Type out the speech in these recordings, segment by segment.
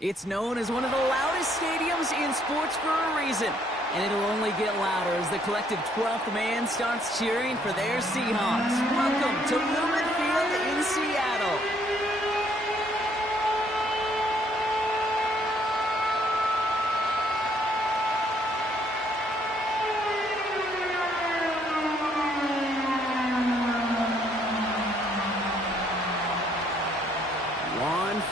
It's known as one of the loudest stadiums in sports for a reason. And it'll only get louder as the collective 12th man starts cheering for their Seahawks. Welcome to Lumen Field in Seattle.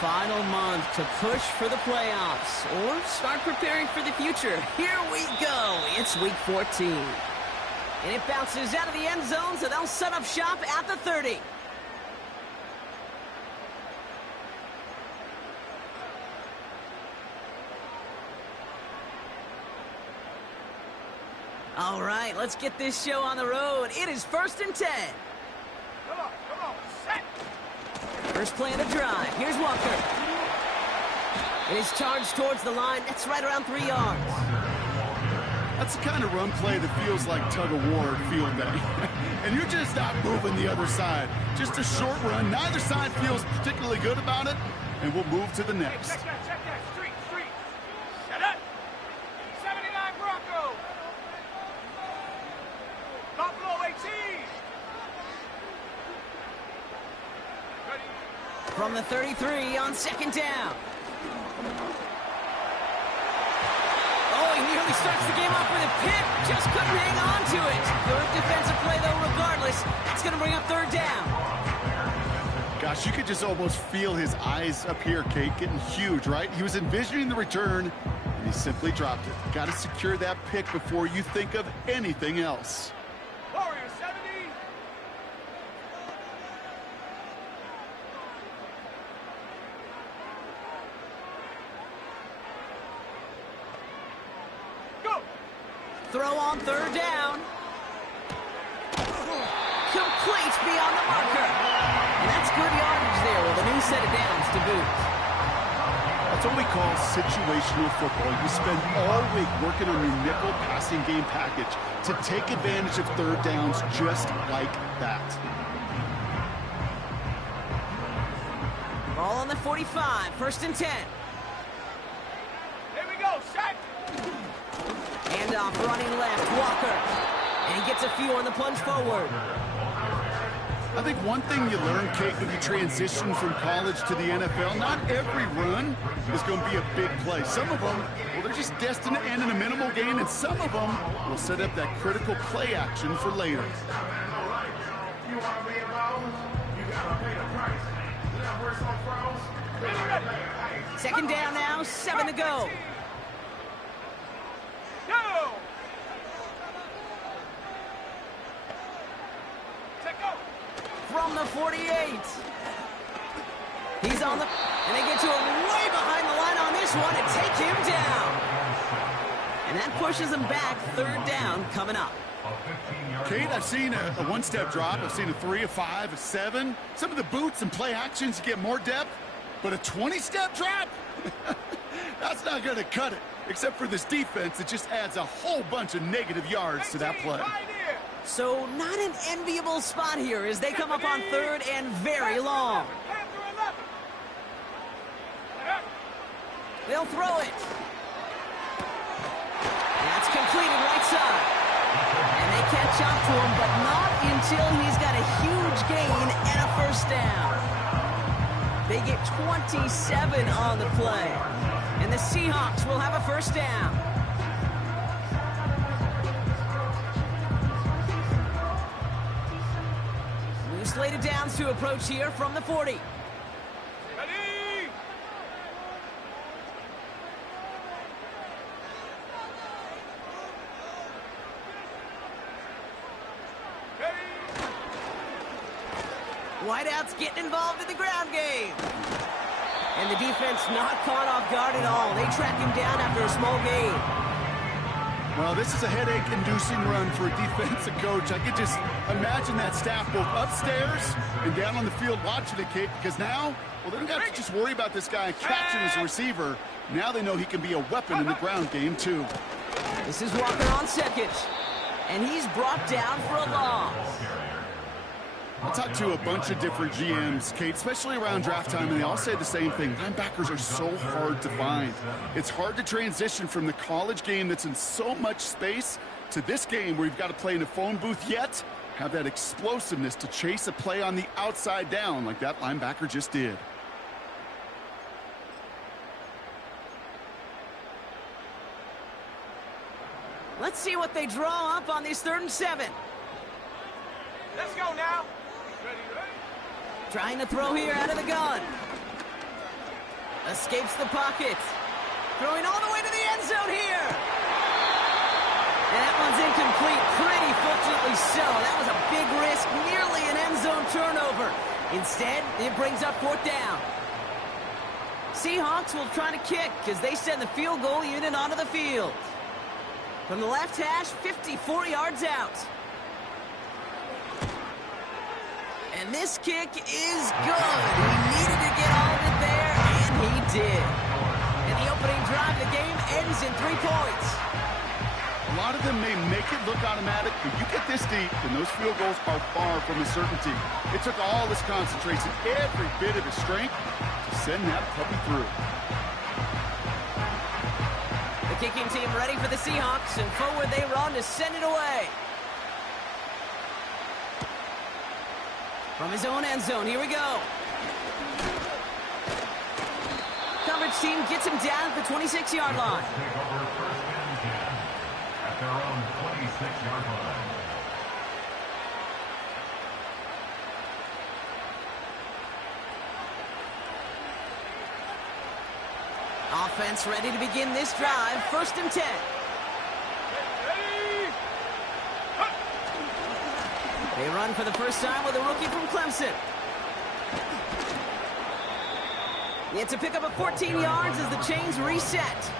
Final month to push for the playoffs or start preparing for the future. Here we go. It's week 14. And it bounces out of the end zone, so they'll set up shop at the 30. All right, let's get this show on the road. It is 1st and 10. Come on, set. First play of the drive. Here's Walker. It is charged towards the line. That's right around 3 yards. That's the kind of run play that feels like tug-of-war at field day. And you're just not moving the other side. Just a short run. Neither side feels particularly good about it. And we'll move to the next. Check that. Street. Set up. 79 Bronco. Buffalo 18. From the 33 on 2nd down. Oh, he nearly starts the game off with a pick. Just couldn't hang on to it. Good defensive play, though, regardless. That's going to bring up 3rd down. Gosh, you could just almost feel his eyes up here, Kate, getting huge, right? He was envisioning the return, and he simply dropped it. Got to secure that pick before you think of anything else. Warrior 70. Throw on 3rd down. Complete beyond the marker. And that's good yardage there with a new set of downs to boot. That's what we call situational football. You spend all week working on your nickel passing game package to take advantage of 3rd downs just like that. Ball on the 45, 1st and 10. Here we go, set. Handoff running left, Walker. And he gets a few on the plunge forward. I think one thing you learn, Kate, when you transition from college to the NFL, not every run is going to be a big play. Some of them, well, they're just destined to end in a minimal gain, and some of them will set up that critical play action for later. Second down now, 7 to go. Go! From the 48. He's on the... And they get to him way behind the line on this one and take him down. And that pushes him back. 3rd down coming up. Kate, I've seen a one-step drop. I've seen a 3, a 5, a 7. Some of the boots and play actions, you get more depth. But a 20-step drop? That's not going to cut it. Except for this defense, it just adds a whole bunch of negative yards to that play. So not an enviable spot here as they come up on 3rd and very long. They'll throw it. That's completed right side. And they catch up to him, but not until he's got a huge gain and a 1st down. They get 27 on the play. And the Seahawks will have a 1st down. New slate of downs to approach here from the 40. Ready? Whiteout's getting involved in the ground game. And the defense not caught off guard at all. They track him down after a small gain. Well, this is a headache-inducing run for a defensive coach. I could just imagine that staff both upstairs and down on the field watching it, Kate, because now, well, they don't have to just worry about this guy catching his receiver. Now they know he can be a weapon in the ground game, too. This is Walker on 2nd. And he's brought down for a loss. I talked to a bunch of different GMs, Kate, especially around draft time, and they all say the same thing. Linebackers are so hard to find. It's hard to transition from the college game that's in so much space to this game where you've got to play in a phone booth, yet have that explosiveness to chase a play on the outside down like that linebacker just did. Let's see what they draw up on these 3rd and 7. Let's go now. Ready, ready. Trying to throw here out of the gun. Escapes the pocket. Throwing all the way to the end zone here. And that one's incomplete, pretty fortunately so. That was a big risk, nearly an end zone turnover. Instead, it brings up 4th down. Seahawks will try to kick as they send the field goal unit onto the field. From the left hash, 54 yards out. And this kick is good. He needed to get all of it there, and he did. And the opening drive of the game ends in 3 points. A lot of them may make it look automatic, but you get this deep, and those field goals are far from a certainty. It took all his concentration, every bit of his strength, to send that puppy through. The kicking team ready for the Seahawks, and forward they run to send it away. From his own end zone, here we go. Coverage team gets him down at the 26-yard line. At their own 26-yard line. Offense ready to begin this drive. 1st and 10. They run for the first time with a rookie from Clemson. It's a pickup of 14 yards as the chains reset.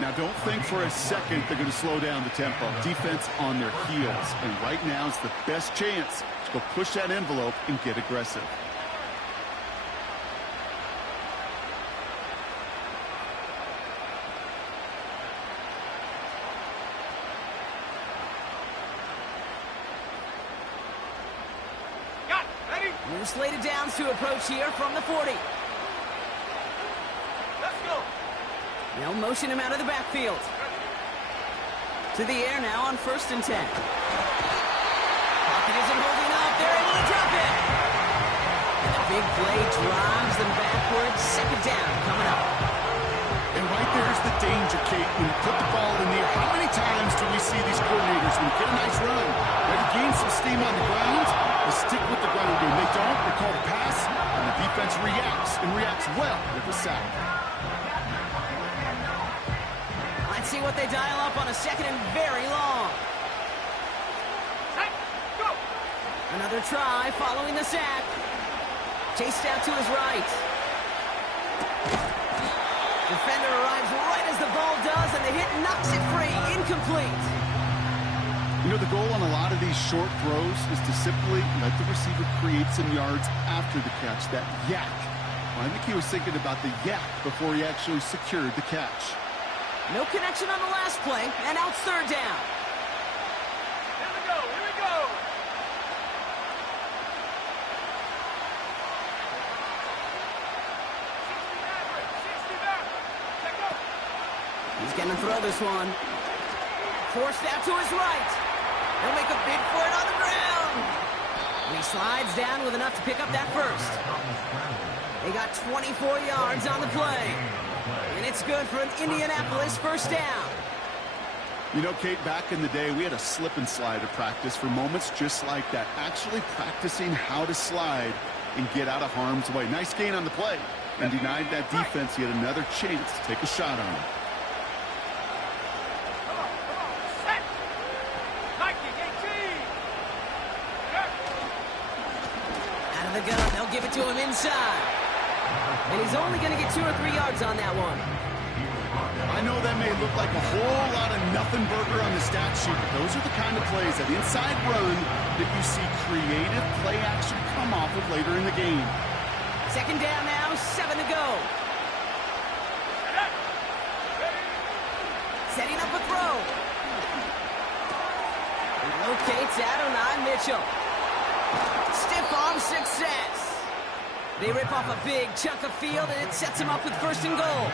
Now, don't think for a second they're going to slow down the tempo. Defense on their heels, and right now is the best chance to go push that envelope and get aggressive. New slated downs to approach here from the 40. Let's go. They'll motion him out of the backfield. To the air now on 1st and 10. Pocket isn't holding up. They're able to drop it. And the big play drives them backwards. 2nd down coming up. And right there's the danger, Kate. When you put the ball in the air, how many times do we see these coordinators, when you get a nice run, they gain some steam on the ground, they stick with the ground game. They don't, they call the pass, and the defense reacts, and reacts well with the sack. Let's see what they dial up on a 2nd and very long. Set, go. Another try following the sack. Chased out to his right. Defender arrives right as the ball does, and the hit knocks it free. Incomplete. You know, the goal on a lot of these short throws is to simply let the receiver create some yards after the catch, that yak. Well, I think he was thinking about the yak before he actually secured the catch. No connection on the last play, and out 3rd down. Here we go, here we go. He's going to throw this one. Forced out to his right. He'll make a bid for it on the ground. And he slides down with enough to pick up that 1st. They got 24 yards on the play. And it's good for an Indianapolis 1st down. You know, Kate, back in the day, we had a slip and slide at practice for moments just like that. Actually practicing how to slide and get out of harm's way. Nice gain on the play. And denied that defense yet another chance to take a shot on him. Set. Nike 18. Out of the gun, they'll give it to him inside. And he's only going to get 2 or 3 yards on that one. I know that may look like a whole lot of nothing burger on the stat sheet, but those are the kind of plays, that inside run, that you see creative play action come off of later in the game. 2nd down now, 7 to go. Setting up a throw. He locates Adonai Mitchell. Stiff arm success. They rip off a big chunk of field, and it sets them up with first and goal.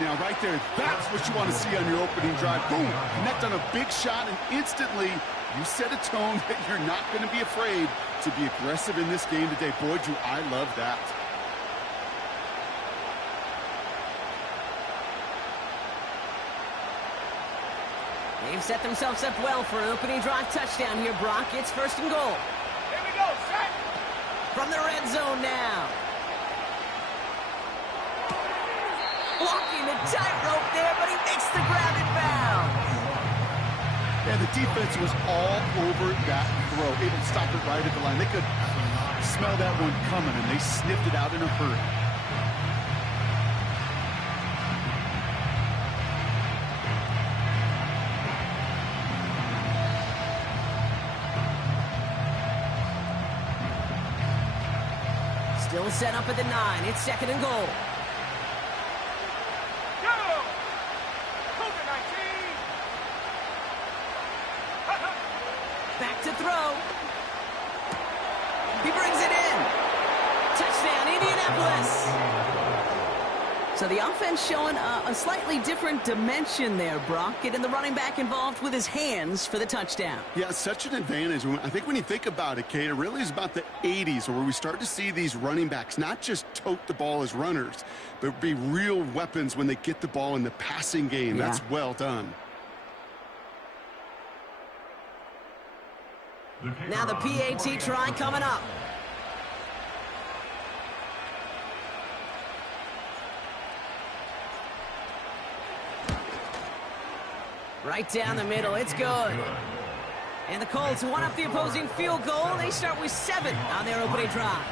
Now, right there, that's what you want to see on your opening drive. Boom, connect on a big shot, and instantly you set a tone that you're not going to be afraid to be aggressive in this game today. Boy, do I love that. They've set themselves up well for an opening drive touchdown here, Brock. It's first and goal. Here we go, set. From the red zone now. Walking the tightrope there, but he makes the grab in bounds. Yeah, the defense was all over that throw, able to stop it right at the line. They could smell that one coming, and they sniffed it out in a hurry. Still set up at the 9. It's second and goal. Go! COVID-19! Back to throw. He brings it in. Touchdown, Indianapolis. So the offense showing a slightly different dimension there, Brock. Getting the running back involved with his hands for the touchdown. Yeah, such an advantage. I think when you think about it, Kate, it really is about the 80s where we start to see these running backs not just tote the ball as runners, but be real weapons when they get the ball in the passing game. Yeah. That's well done. Now the PAT try coming up. Right down the middle, it's good. And the Colts won up the opposing field goal. They start with 7 on their opening drive.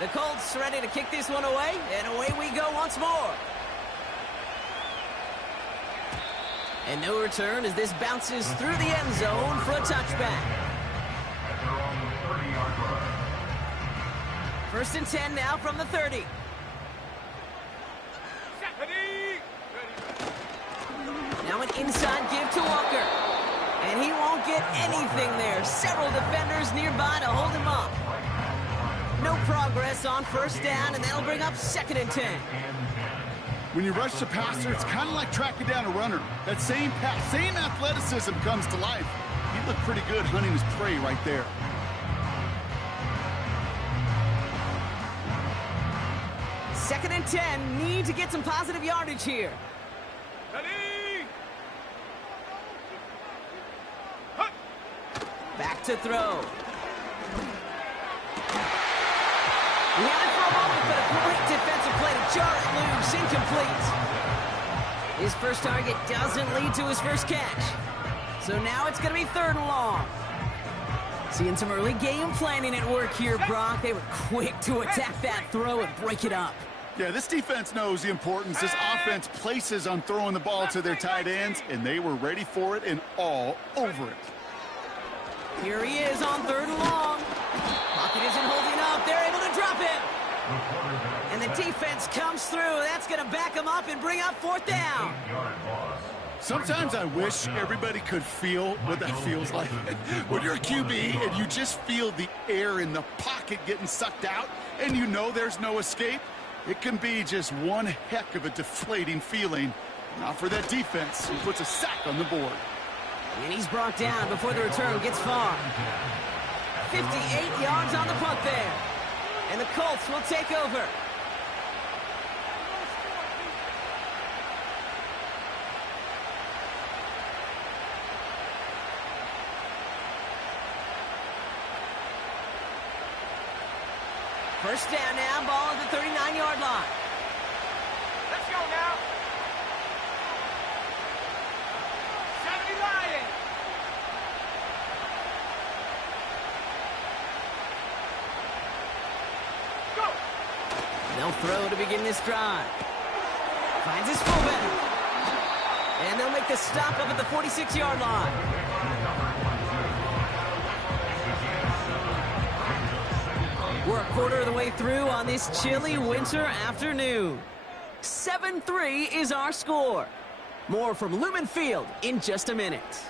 The Colts ready to kick this one away, and away we go once more. And no return as this bounces through the end zone for a touchback. First and 10 now from the 30. Now an inside give to Walker. And he won't get anything there. Several defenders nearby to hold him up. No progress on first down, and that'll bring up second and 10. When you rush the passer, it's kind of like tracking down a runner. That same pass, same athleticism comes to life. He looked pretty good hunting his prey right there. Second and 10, need to get some positive yardage here. Back to throw. He had it for a moment, but a great defensive play to jar it loose, incomplete. His first target doesn't lead to his first catch. So now it's going to be third and long. Seeing some early game planning at work here, Brock. They were quick to attack that throw and break it up. Yeah, this defense knows the importance this offense places on throwing the ball to their tight ends, and they were ready for it and all over it. Here he is on third and long. Pocket isn't holding up. They're able to drop him. And the defense comes through. That's going to back him up and bring up fourth down. Sometimes I wish everybody could feel what that feels like. When you're a QB and you just feel the air in the pocket getting sucked out and you know there's no escape, it can be just one heck of a deflating feeling. Not for that defense, who puts a sack on the board. And he's brought down before the return gets far. 58 yards on the punt there. And the Colts will take over. First down now, ball at the 39-yard line. Let's go now. 70 Lions. Go. They'll throw to begin this drive. Finds his fullback. And they'll make the stop up at the 46-yard line. We're a quarter of the way through on this chilly winter afternoon. 7-3 is our score. More from Lumen Field in just a minute.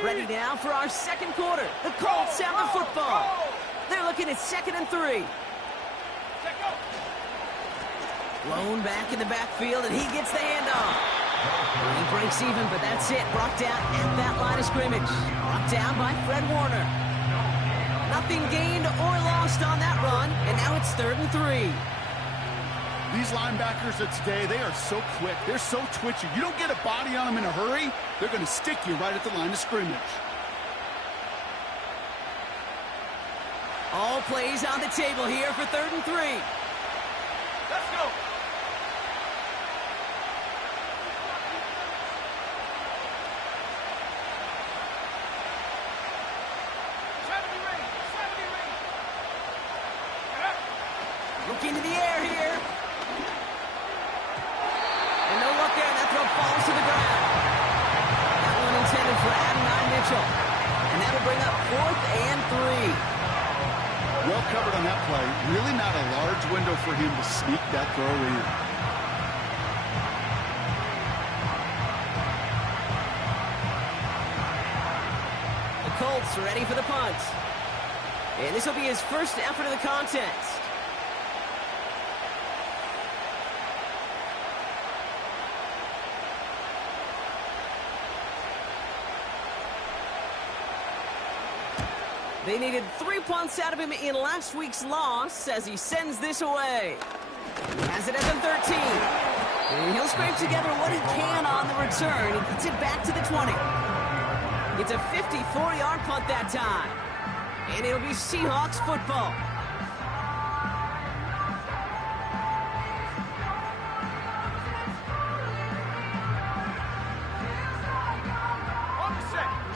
Ready now for our second quarter. The Colts have the football. They're looking at 2nd and 3. Blown back in the backfield, and he gets the handoff. He breaks even, but that's it. Brought down at that line of scrimmage. Brought down by Fred Warner. Nothing gained or lost on that run, and now it's 3rd and 3. These linebackers of today, they are so quick. They're so twitchy. You don't get a body on them in a hurry, they're going to stick you right at the line of scrimmage. All plays on the table here for 3rd and 3. Let's go. Look into the air here. And no luck there, and that throw falls to the ground. That one intended for Adonai Mitchell. And that'll bring up 4th and 3. Well covered on that play. Really not a large window for him to sneak that throw in. The Colts are ready for the punt. And this will be his first effort of the contest. They needed 3 punts out of him in last week's loss as he sends this away. Has it at the 13. And he'll scrape together what he can on the return and gets it back to the 20. It's a 54-yard punt that time. And it'll be Seahawks football.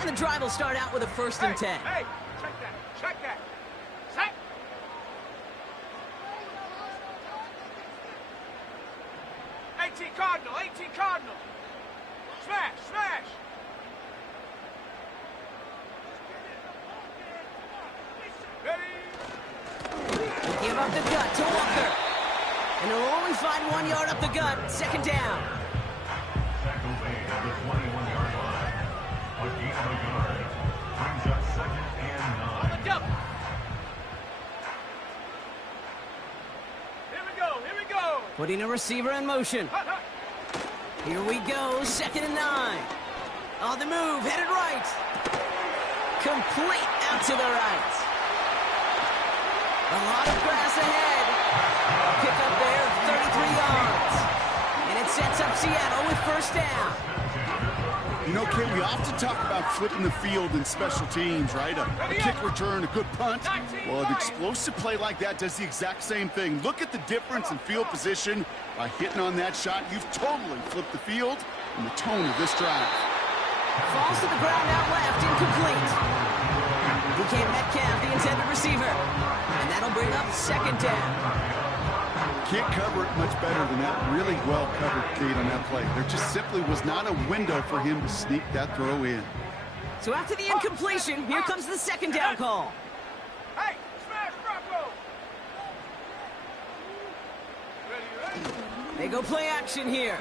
And the drive will start out with a 1st and 10. Hey, check that. Set. 18 Cardinal. Smash. Ready. Give up the gut to Walker. And he'll only find 1 yard up the gut. 2nd down. Tackle made at the 21-yard line. A gain of a yard. Brings up 2nd and 9. Look up. Here we go. Putting a receiver in motion. Here we go, 2nd and 9. On the move, headed right. Complete out to the right. A lot of grass ahead. Pick up there, 33 yards. And it sets up Seattle with 1st down. You know, Kate, we often talk about flipping the field in special teams, right? A kick return, a good punt. Well, an explosive play like that does the exact same thing. Look at the difference in field position. By hitting on that shot, you've totally flipped the field and the tone of this drive. Falls to the ground out left, incomplete. DK Metcalf, the intended receiver. And that'll bring up 2nd down. Can't cover it much better than that. Really well covered, Kate, on that play. There just simply was not a window for him to sneak that throw in. So after the incompletion, here comes the 2nd down call. Hey, smash Bronco. Ready. They go play action here.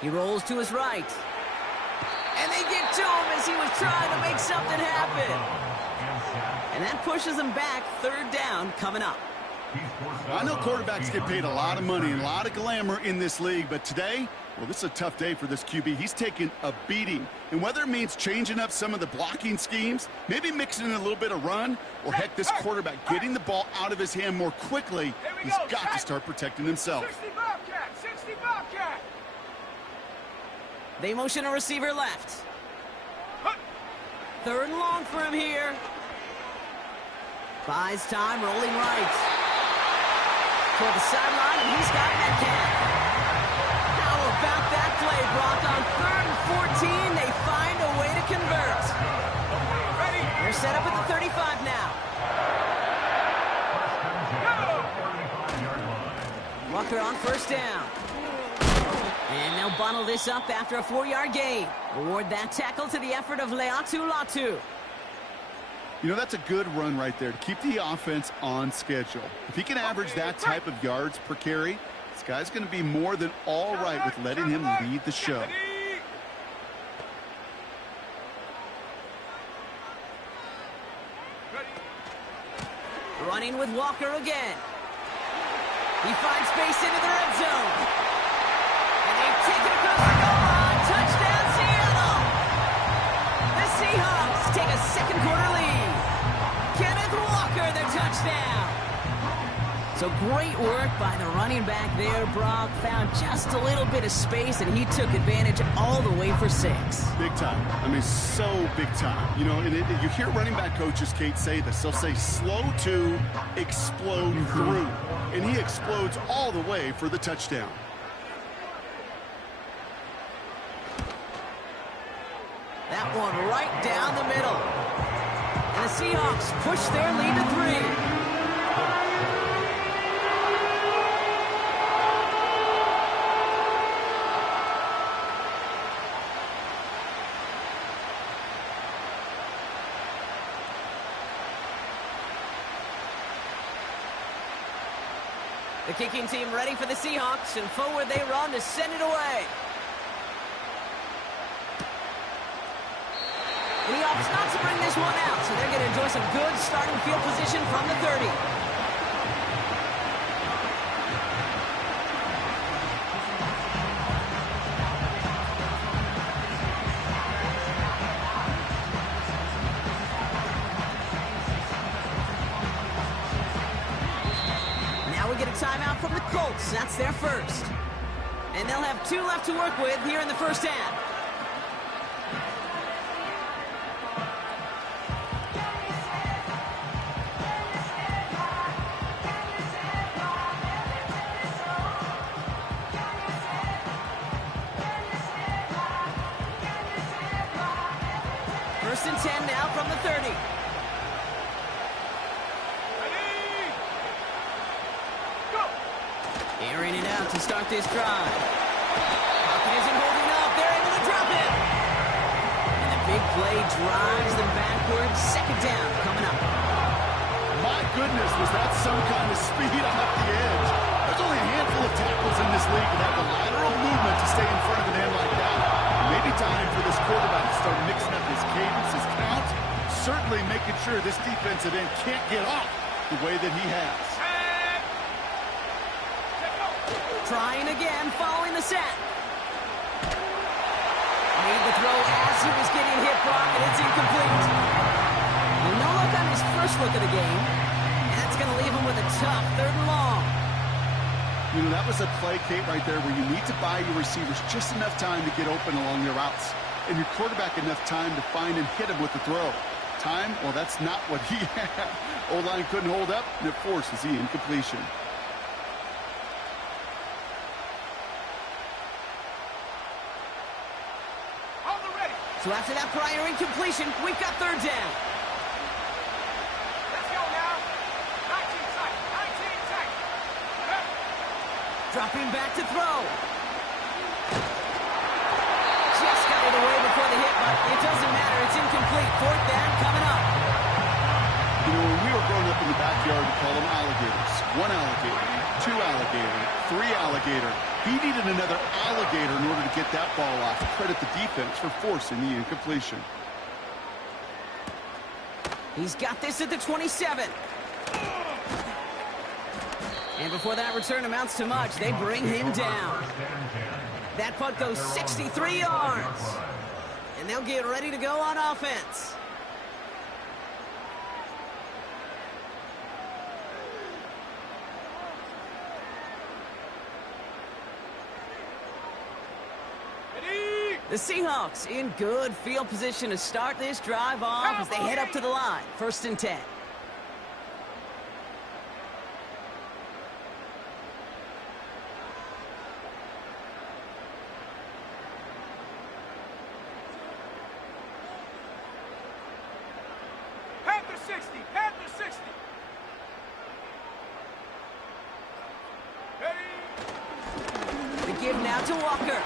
He rolls to his right. And they get to him as he was trying to make something happen. And that pushes him back. 3rd down coming up. I know quarterbacks get paid a lot of money and a lot of glamour in this league, but today, Well, this is a tough day for this QB. He's taken a beating. And whether it means changing up some of the blocking schemes, maybe mixing in a little bit of run, or heck, this quarterback getting the ball out of his hand more quickly, he's got to start protecting himself. 60 Bobcat! 60 Bobcat! They motion a receiver left. 3rd and long for him here. Buys time, rolling right. Toward the sideline, and he's got Metcalf. How about that play, Brock? On 3rd and 14, they find a way to convert. Ready? They're set up at the 35 now. Walker on 1st down. And they'll bundle this up after a 4-yard gain. Award that tackle to the effort of Leatu Latu. You know, that's a good run right there to keep the offense on schedule. If he can average that type of yards per carry, this guy's going to be more than all right with letting him lead the show. Running with Walker again. He finds space into the red zone. And they take it across the goal line. Touchdown, Seattle! The Seahawks take a 2nd quarter lead. Kenneth Walker, the touchdown. So great work by the running back there, Brock. Found just a little bit of space, and he took advantage all the way for 6. Big time. I mean, so big time. You know, and you hear running back coaches, Kate, say this. They'll say slow to explode through. And he explodes all the way for the touchdown. That one right down the middle. And the Seahawks push their lead to 3. The kicking team ready for the Seahawks, and forward they run to send it away. And he opts not to bring this one out, so they're going to enjoy some good starting field position from the 30. Now we get a timeout from the Colts. That's their first. And they'll have 2 left to work with here in the 1st half. First and 10 now from the 30. Ready? Go! Airing it out to start this drive. Pocket isn't holding up. They're able to drop it. And the big play drives them backwards. 2nd down coming up. My goodness, was that some kind of speed off the edge. There's only a handful of tackles in this league that have the lateral movement to stay in front of an end like that. Maybe time for this quarterback to start mixing up his cadence, his count. Certainly making sure this defensive end can't get off the way that he has. Trying again, following the set. Made the throw as he was getting hit, Brock, and it's incomplete. Well, no luck on his first look of the game. And that's going to leave him with a tough 3rd and long. You know, that was a play, Kate, right there where you need to buy your receivers just enough time to get open along their routes. And your quarterback enough time to find and hit him with the throw. Time? Well, that's not what he had. O-line couldn't hold up, and it forces the incompletion. So after that prior incompletion, we've got 3rd down. Let's go now. 19 tight. 19 tight. Dropping back to throw. Just got it away before the hit, but it doesn't matter. It's incomplete. 4th down coming up. You know, when we were growing up in the backyard, we called them alligators. 1 alligator, 2 alligator, 3 alligator. He needed another alligator in order to get that ball off. Credit the defense for forcing the incompletion. He's got this at the 27. And before that return amounts to much, they bring him down. That punt goes 63 yards. And they'll get ready to go on offense. The Seahawks in good field position to start this drive off as they head up to the line. 1st and 10. Panther 60, Panther 60. Ready? The give now to Walker.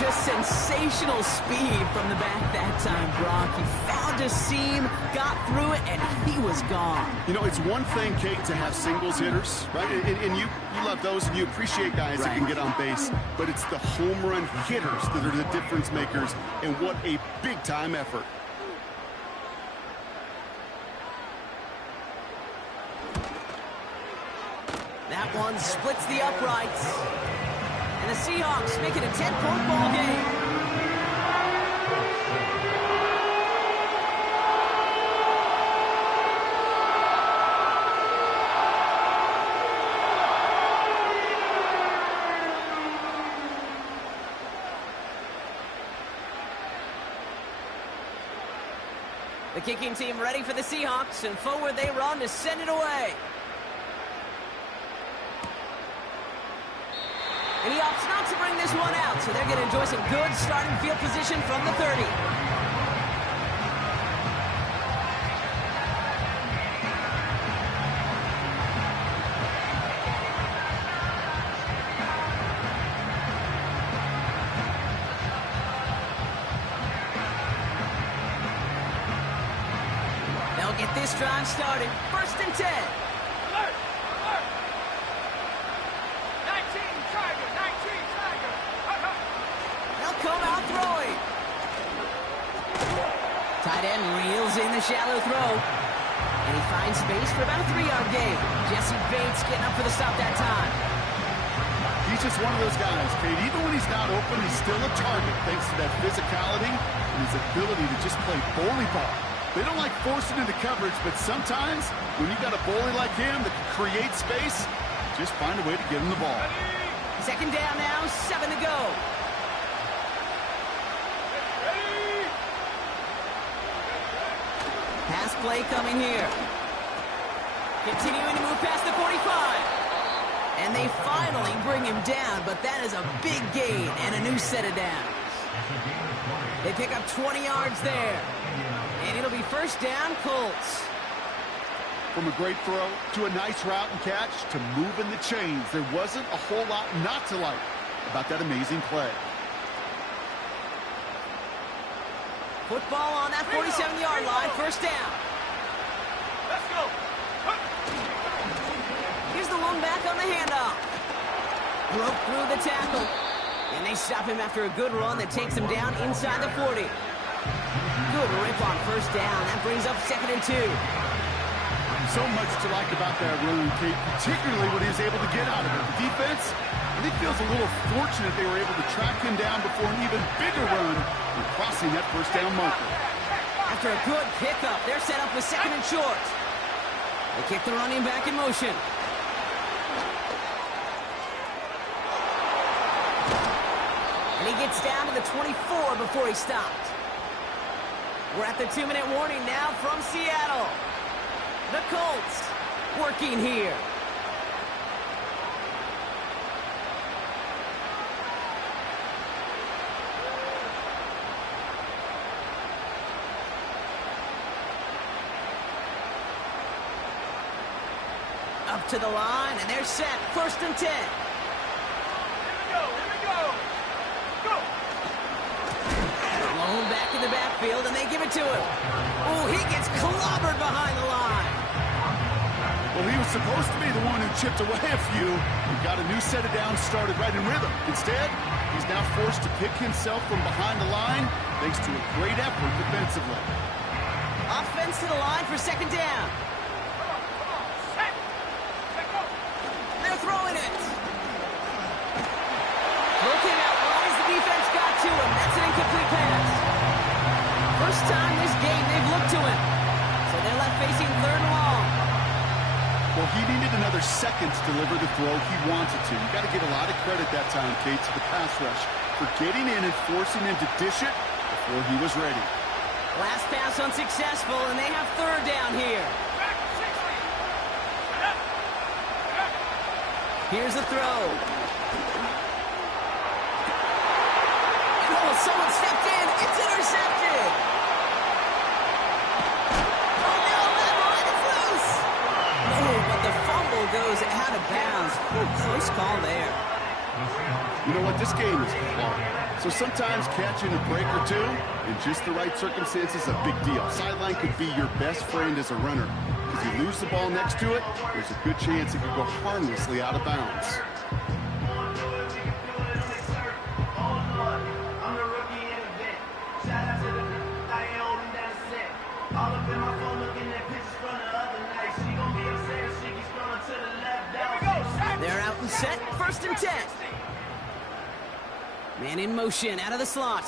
Just sensational speed from the back that time, Brock. He found a seam, got through it, and he was gone. You know, it's one thing, Kate, to have singles hitters, right? And you love those, and you appreciate guys that can get on base. But it's the home run hitters that are the difference makers, and what a big-time effort. That one splits the uprights. And the Seahawks make it a 10-point ball game. The kicking team ready for the Seahawks, and forward they run to send it away. And he opts not to bring this one out, so they're going to enjoy some good starting field position from the 30. They'll get this drive started. 1st and 10. Alert! Alert! 19 Tiger, 19 Tiger. They'll come out throwing. Tight end reels in the shallow throw. And he finds space for about a 3-yard gain. Jesse Bates getting up for the stop that time. He's just one of those guys, Kate. Even when he's not open, he's still a target thanks to that physicality and his ability to just play bully ball. They don't like forcing into coverage, but sometimes when you got a bully like him that can create space, just find a way to get him the ball. 2nd down now, 7 to go. Ready? Pass play coming here. Continuing to move past the 45. And they finally bring him down, but that is a big gain and a new set of downs. They pick up 20 yards there. And it'll be 1st down, Colts. From a great throw to a nice route and catch to moving the chains, there wasn't a whole lot not to like about that amazing play. Football on that 47-yard line, 1st down. Let's go. Here's the one back on the handoff. Broke through the tackle. And they stop him after a good run that takes him down inside the 40. Good rip on 1st down. That brings up 2nd and 2. So much to like about that run, Kate, particularly what he was able to get out of it. The defense, I think, feels a little fortunate they were able to track him down before an even bigger run and crossing that 1st down marker. After a good pickup, they're set up with 2nd and short. They kick the running back in motion. And he gets down to the 24 before he stopped. We're at the 2-minute warning now from Seattle. The Colts working here. Up to the line, and they're set. 1st and 10. Here we go. Here we go. Go. Blown back in the backfield, and they give it to him. Oh, he gets clobbered behind the line. Well, he was supposed to be the one who chipped away a few and got a new set of downs started right in rhythm. Instead, he's now forced to pick himself from behind the line thanks to a great effort defensively. Offense to the line for second down. They're throwing it. Looking out wide as the defense got to him. That's an incomplete pass. First time this game they've looked to him. So they're left facing third and long. Well, he needed another second to deliver the throw he wanted to. You got to give a lot of credit that time, Kate, to the pass rush for getting in and forcing him to dish it before he was ready. Last pass unsuccessful, and they have third down here. Here's the throw. Oh, someone stepped in. It's intercepted. Oh, no, it's loose. Oh, but the fumble goes out of bounds. Ooh, close call there. You know what? This game is hard. So sometimes catching a break or two in just the right circumstances is a big deal. Sideline could be your best friend as a runner. If you lose the ball next to it, there's a good chance it could go harmlessly out of bounds. They're out and set, first and 10. Man in motion, out of the slot.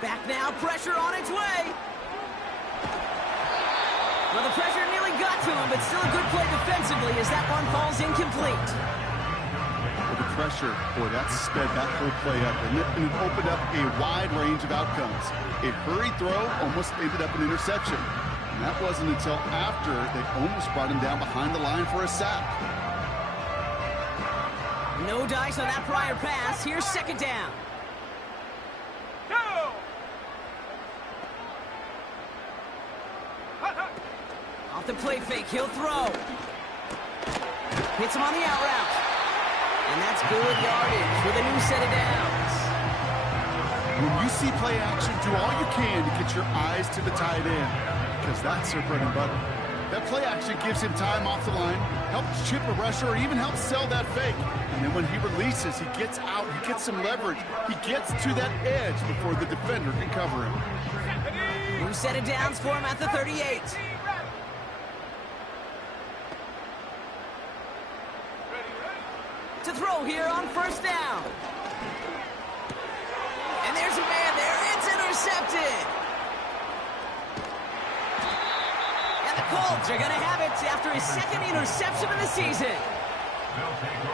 Back now, pressure on its way. Well, the pressure nearly got to him, but still a good play defensively as that one falls incomplete. Well, the pressure, boy, that sped that whole play up, and it opened up a wide range of outcomes. A hurried throw almost ended up an interception. And that wasn't until after they almost brought him down behind the line for a sack. No dice on that prior pass. Here's second down. Go! Off the play fake, he'll throw. Hits him on the out route. And that's good yardage with a new set of downs. When you see play action, do all you can to get your eyes to the tight end, because that's their bread and butter. That play action gives him time off the line, helps chip a rusher, or even helps sell that fake. And then when he releases, he gets out, he gets some leverage. He gets to that edge before the defender can cover him. New set of downs for him at the 38. To throw here on first down. And there's a man there. It's intercepted. And the Colts are going to have it after his second interception of the season.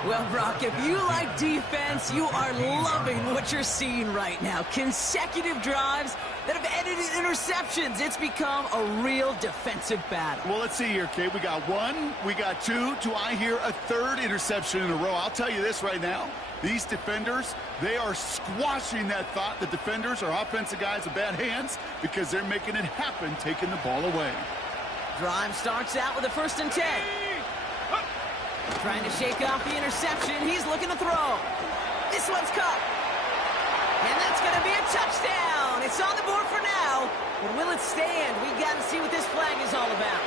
Well, Brock, if you like defense, you are loving what you're seeing right now. Consecutive drives that have ended in interceptions. It's become a real defensive battle. Well, let's see here, Kate. We got one, we got two. Do I hear a third interception in a row? I'll tell you this right now. These defenders, they are squashing that thought the defenders are offensive guys with bad hands because they're making it happen, taking the ball away. Drive starts out with a first and 10. Trying to shake off the interception. He's looking to throw. This one's caught. And that's going to be a touchdown. It's on the board for now. But will it stand? We got to see what this flag is all about.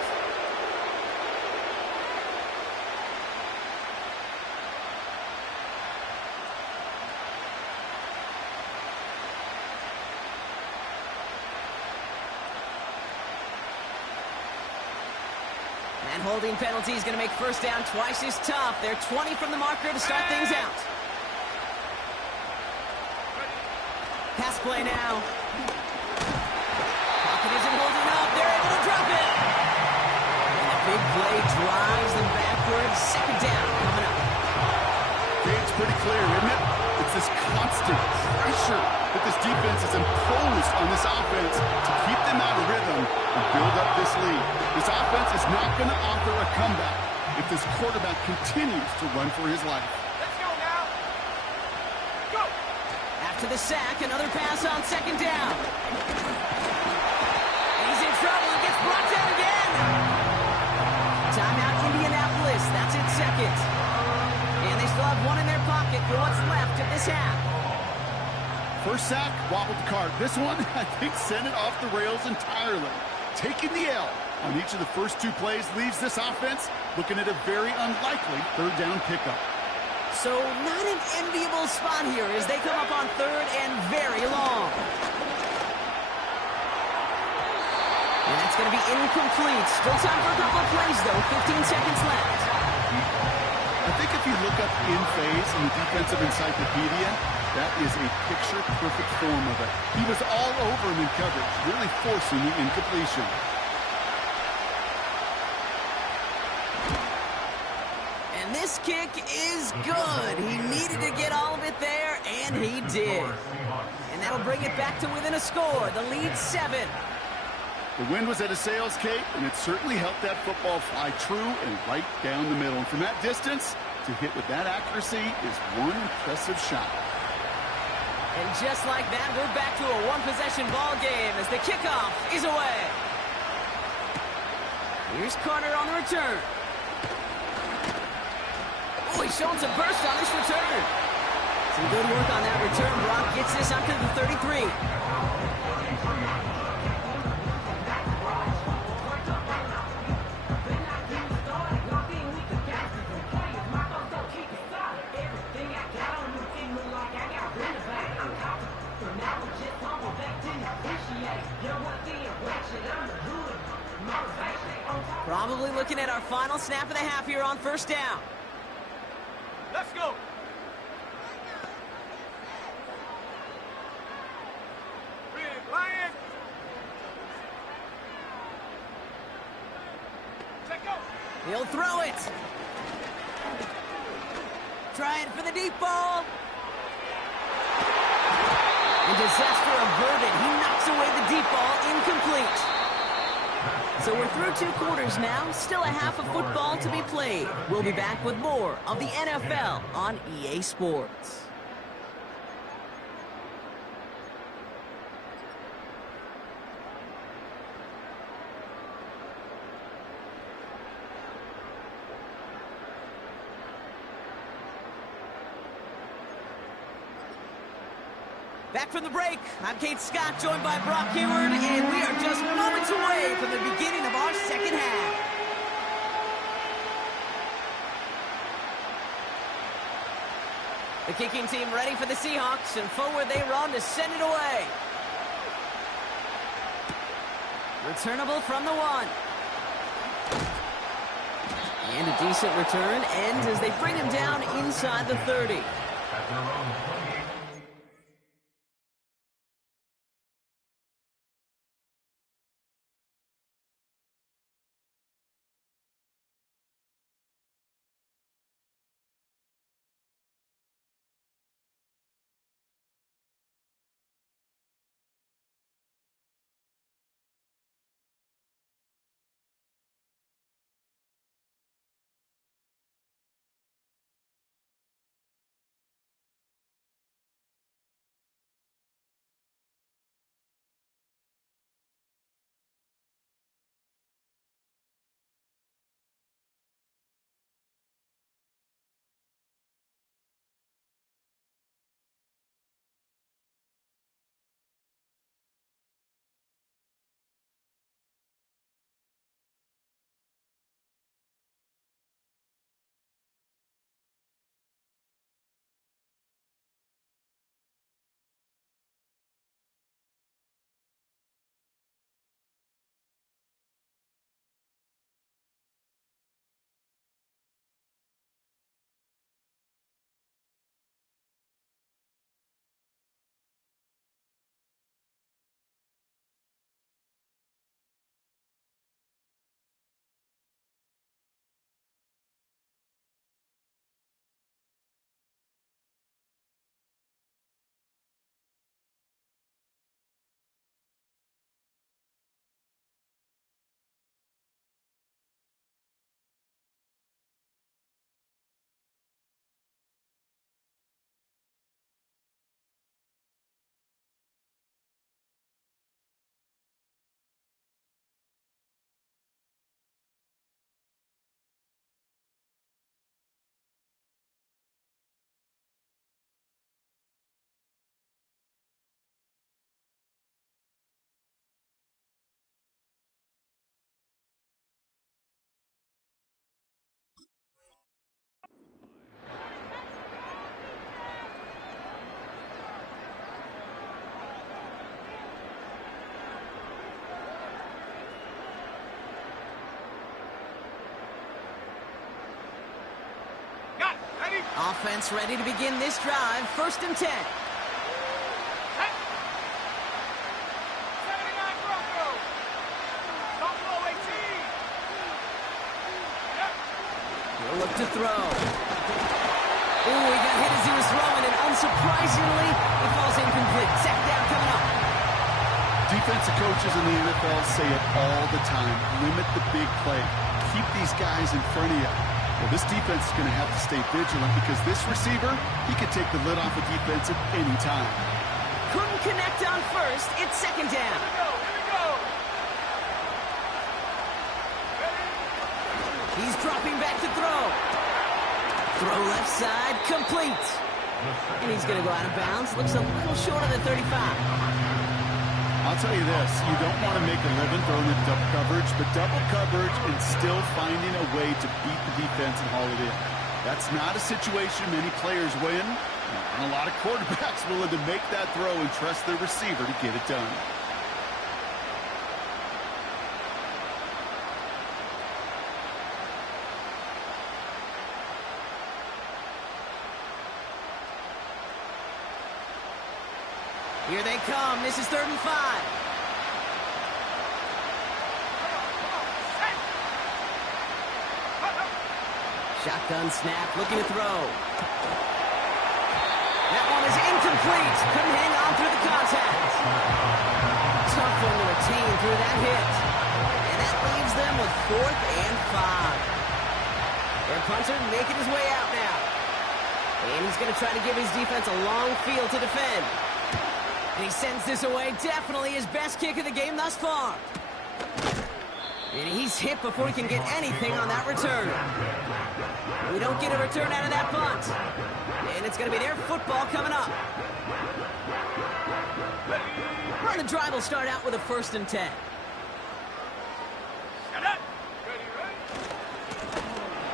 That holding penalty is going to make first down twice as tough. They're 20 from the marker to start things out. Pass play now. Pocket isn't holding up. They're able to drop it. And a big play drives them backwards. Second down coming up. It's pretty clear, isn't it? It's this constant pressure that this defense has imposed on this offense to keep them out of rhythm and build up this lead. This offense is not going to offer a comeback if this quarterback continues to run for his life. Let's go now. Go! After the sack, another pass on second down. He's in trouble and gets brought down again. Timeout Indianapolis. That's its second. And they still have one in their pocket for what's left of this half. First sack, wobbled the cart. This one, I think, sent it off the rails entirely. Taking the L on each of the first 2 plays leaves this offense looking at a very unlikely third down pickup. So not an enviable spot here as they come up on third and very long. And that's going to be incomplete. Still time for a couple of plays, though. 15 seconds left. I think if you look up in phase in the defensive encyclopedia, that is a picture-perfect form of it. He was all over him in coverage, really forcing the incompletion. And this kick is good. He needed to get all of it there, and he did. And that'll bring it back to within a score. The lead 7. The wind was at a sails, Kate, and it certainly helped that football fly true and right down the middle. And from that distance, to hit with that accuracy is one impressive shot. And just like that, we're back to a one-possession ball game as the kickoff is away. Here's Carter on the return. Oh, he's showing some burst on this return. Some good work on that return. Brock gets this up to the 33. Probably looking at our final snap of the half here on first down. Let's go. Red Lion. Check go. He'll throw it. Trying for the deep ball. And disaster averted. He knocks away the deep ball, incomplete. So we're through 2 quarters now, still a half of football to be played. We'll be back with more of the NFL on EA Sports. Back from the break, I'm Kate Scott, joined by Brock Hayward, and we are just moments away from the beginning of our second half. The kicking team ready for the Seahawks, and forward they run to send it away. Returnable from the 1. And a decent return ends as they bring him down inside the 30. At their own Offense ready to begin this drive. 1st and 10. Set. 79 Broncos. Don't blow 18. Yep. He'll look to throw. Ooh, he got hit as he was throwing, and unsurprisingly, it falls incomplete. 2nd down coming up. Defensive coaches in the NFL say it all the time. Limit the big play. Keep these guys in front of you. Well, this defense is going to have to stay vigilant because this receiver, he could take the lid off a defense at any time. Couldn't connect on 1st. It's 2nd down. Here we go. He's dropping back to throw. Throw left side, complete. And he's going to go out of bounds. Looks a little short of the 35. I'll tell you this, you don't want to make a living throwing into double coverage, but double coverage and still finding a way to beat the defense and haul it in. That's not a situation many players win, and a lot of quarterbacks willing to make that throw and trust their receiver to get it done. Here they come. This is 3rd and 5. Shotgun snap, looking to throw. That one is incomplete. Couldn't hang on through the contact. Tough one to retain through that hit. And that leaves them with 4th and 5. Their punter making his way out now. And he's going to try to give his defense a long field to defend. And he sends this away. Definitely his best kick of the game thus far. And he's hit before he can get anything on that return. We don't get a return out of that punt. And it's going to be their football coming up. The drive will start out with a 1st and 10.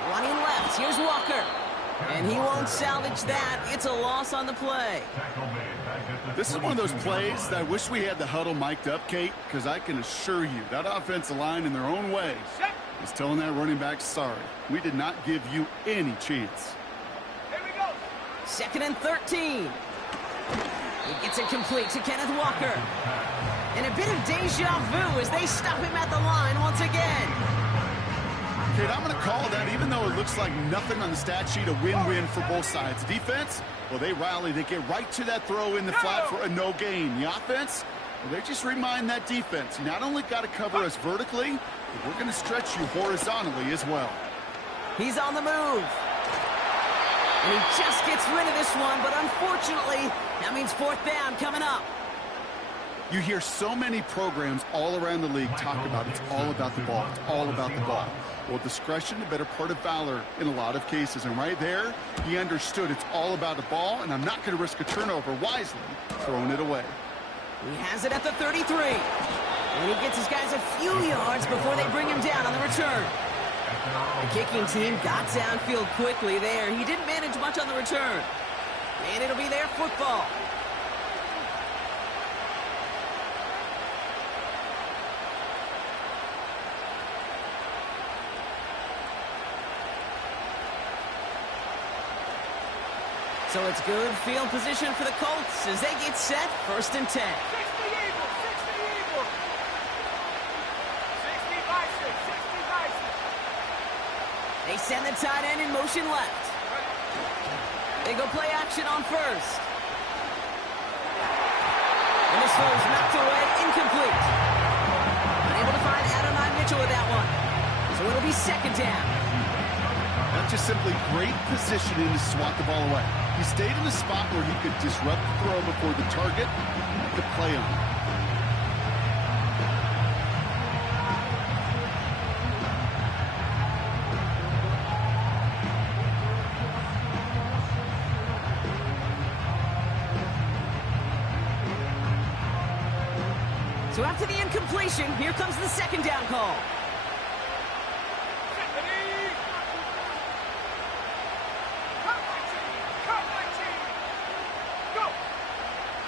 Running left. Here's Walker. And he won't salvage that. It's a loss on the play. This is one of those plays that I wish we had the huddle mic'd up, Kate, because I can assure you that offensive line in their own way is telling that running back, sorry, we did not give you any chance. Here we go. 2nd and 13. He gets it complete to Kenneth Walker. And a bit of deja vu as they stop him at the line once again. Kate, I'm going to call that, even though it looks like nothing on the stat sheet, a win-win for both sides. Defense, well, they rally. They get right to that throw in the flat for a no gain. The offense, well, they just remind that defense, you not only got to cover us vertically, but we're going to stretch you horizontally as well. He's on the move. And he just gets rid of this one, but unfortunately, that means 4th down coming up. You hear so many programs all around the league talk about it's all about the ball. It's all about the ball. Well, discretion, the better part of valor in a lot of cases. And right there, he understood it's all about the ball, and I'm not going to risk a turnover wisely, throwing it away. He has it at the 33. And he gets his guys a few yards before they bring him down on the return. The kicking team got downfield quickly there. He didn't manage much on the return. And it'll be their football. So it's good field position for the Colts as they get set. 1st and 10. 60 Eagles, 60 Eagles. 60 by 6, 60 by 6. They send the tight end in motion left. They go play action on 1st. And this throw is knocked away, incomplete. Unable to find Adonai Mitchell with that one. So it'll be 2nd down. That's just simply great positioning to swat the ball away. He stayed in a spot where he could disrupt the throw before the target could play on it. So after the incompletion, here comes the 2nd down call.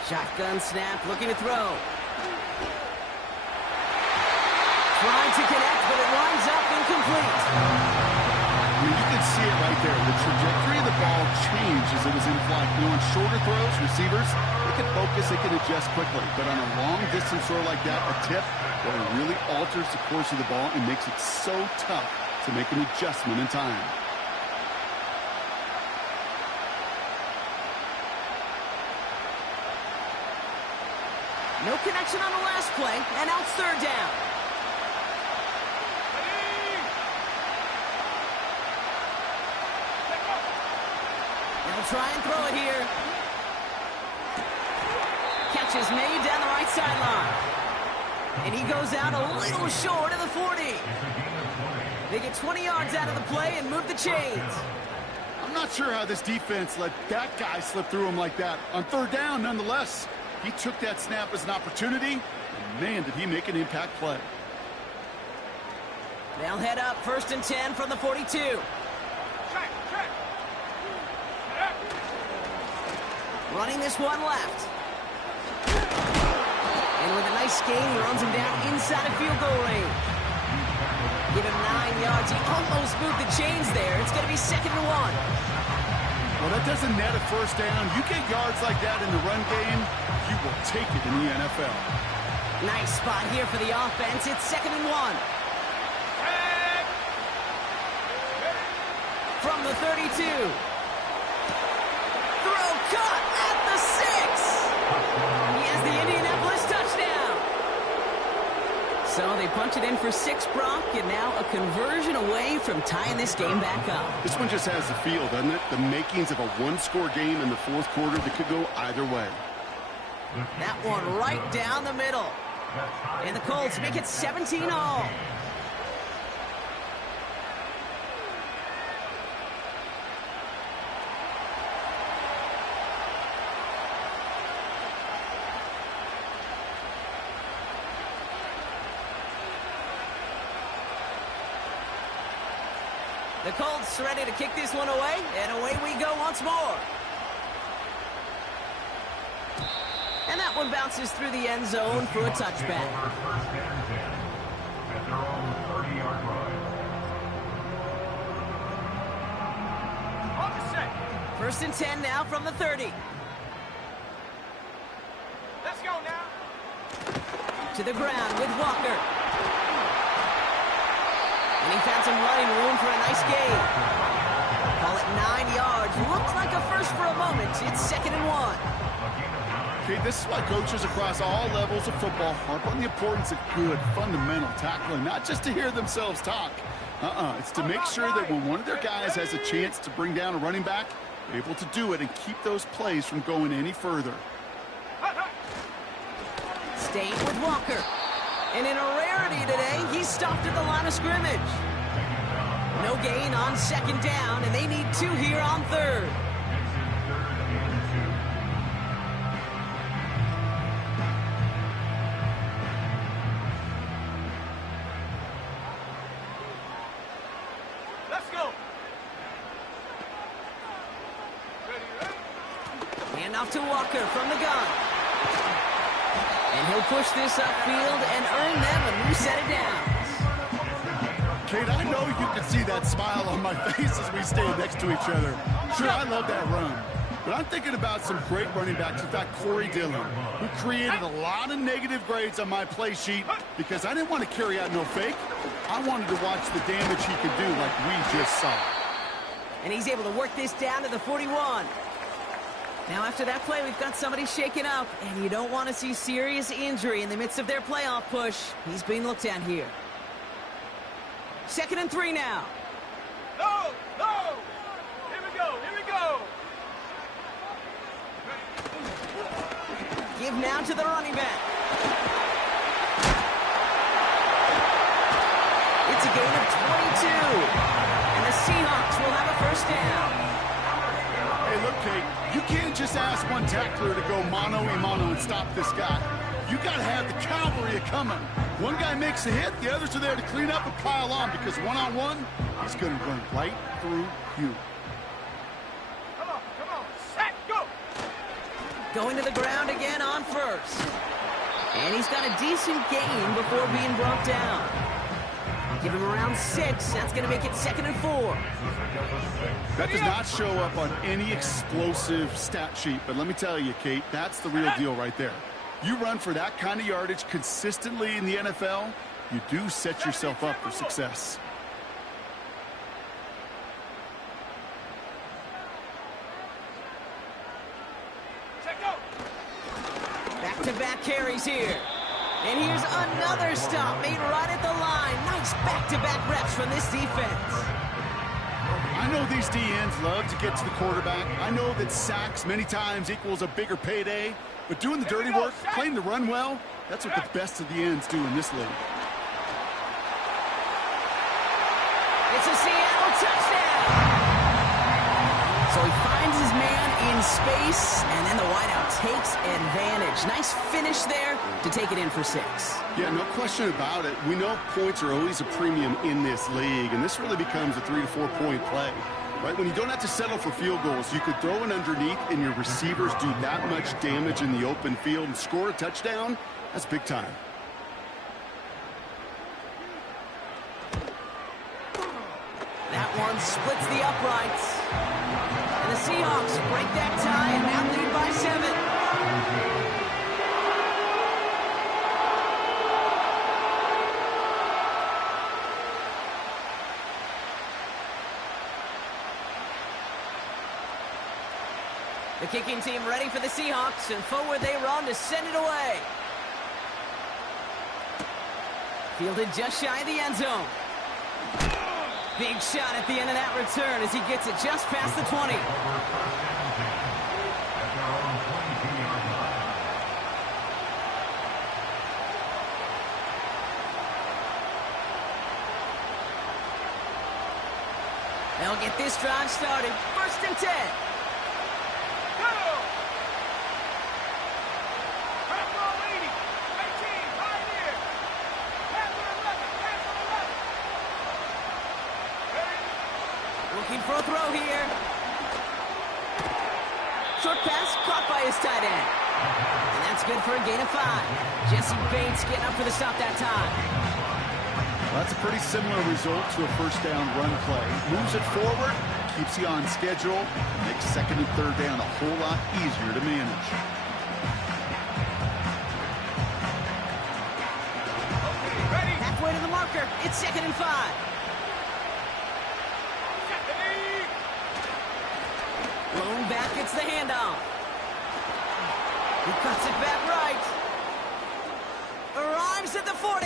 Shotgun snap, looking to throw. Trying to connect, but it winds up incomplete. I mean, you can can see it right there. The trajectory of the ball changed as it was in flight. You know, on shorter throws, receivers, they can focus, they can adjust quickly. But on a long-distance throw like that, a tip, well, it really alters the course of the ball and makes it so tough to make an adjustment in time. No connection on the last play, and now it's third down. They'll try and throw it here. Catch is made down the right sideline. And he goes out a little short of the 40. They get 20 yards out of the play and move the chains. I'm not sure how this defense let that guy slip through him like that. On third down, nonetheless, he took that snap as an opportunity, and man, did he make an impact play. They'll head up 1st and 10 from the 42. Running this one left. And with a nice gain, he runs him down inside of field goal range. Give him 9 yards. He almost moved the chains there. It's going to be 2nd and 1. Well, that doesn't net a first down. You get yards like that in the run game, you will take it in the NFL. Nice spot here for the offense. It's 2nd and 1. From the 32. Throw cut at the 6. He has the Indianapolis touchdown. So they punch it in for 6, Brock, and now a conversion away from tying this game back up. This one just has the feel, doesn't it? The makings of a one-score game in the fourth quarter that could go either way. That one right down the middle. And the Colts make it 17-all. The Colts ready to kick this one away, and away we go once more. And that one bounces through the end zone for a touchback. At their own 30-yard line. On the set. 1st and 10 now from the 30. Let's go now. To the ground with Walker. And he found some running room for a nice gain. Call it 9 yards. Looks like a first for a moment. It's 2nd and 1. Okay, this is why coaches across all levels of football harp on the importance of good, fundamental tackling, not just to hear themselves talk. It's to make sure that when one of their guys has a chance to bring down a running back, they're able to do it and keep those plays from going any further. Staying with Walker. And in a rarity today, he's stopped at the line of scrimmage. No gain on 2nd down, and they need 2 here on 3rd. Let's go. Hand off to Walker from the gun. And he'll push this upfield and earn them a new set of downs. Kate, I know you can see that smile on my face as we stand next to each other. Sure, I love that run. But I'm thinking about some great running backs. In fact, Corey Dillon, who created a lot of negative grades on my play sheet because I didn't want to carry out no fake. I wanted to watch the damage he could do like we just saw. And he's able to work this down to the 41. Now, after that play, we've got somebody shaken up, and you don't want to see serious injury in the midst of their playoff push. He's being looked at here. 2nd and 3 now. No, no. Here we go, here we go. Give now to the running back. It's a gain of 22. And the Seahawks will have a 1st down. Hey, look, Kate, you can't just ask one tackler to go mano-a-mano and stop this guy. You got to have the cavalry coming. One guy makes a hit, the others are there to clean up and pile on because one-on-one, he's going to run right through you. Come on, set, go. Going to the ground again on 1st. And he's got a decent gain before being brought down. Give him around 6. That's going to make it 2nd and 4. That does not show up on any explosive stat sheet, but let me tell you, Kate, that's the real deal right there. You run for that kind of yardage consistently in the NFL, you do set yourself up for success. Back-to-back carries here. And here's another stop made right at the line. Nice back-to-back reps from this defense. I know these DNs love to get to the quarterback. I know that sacks many times equals a bigger payday, but doing the dirty work, playing the run well, that's what the best of the ends do in this league. It's a Seattle touchdown. So he finds his man in space, and then the wideout takes advantage. Nice finish there to take it in for 6. Yeah, no question about it. We know points are always a premium in this league, and this really becomes a 3 to 4 point play. Right, when you don't have to settle for field goals, you could throw it underneath and your receivers do that much damage in the open field and score a touchdown. That's big time. That one splits the uprights. And the Seahawks break that tie and now lead by 7. The kicking team ready for the Seahawks, and forward they run to send it away. Fielded just shy of the end zone. Big shot at the end of that return as he gets it just past the 20. They'll get this drive started. 1st and 10. Looking for a throw here. Short pass caught by his tight end. And that's good for a gain of 5. Jesse Bates getting up for the stop that time. Well, that's a pretty similar result to a 1st down run play. Moves it forward, keeps you on schedule, makes 2nd and 3rd down a whole lot easier to manage. Halfway to the marker. It's 2nd and 5. Blown back, it's the handoff. He cuts it back right. Arrives at the 40.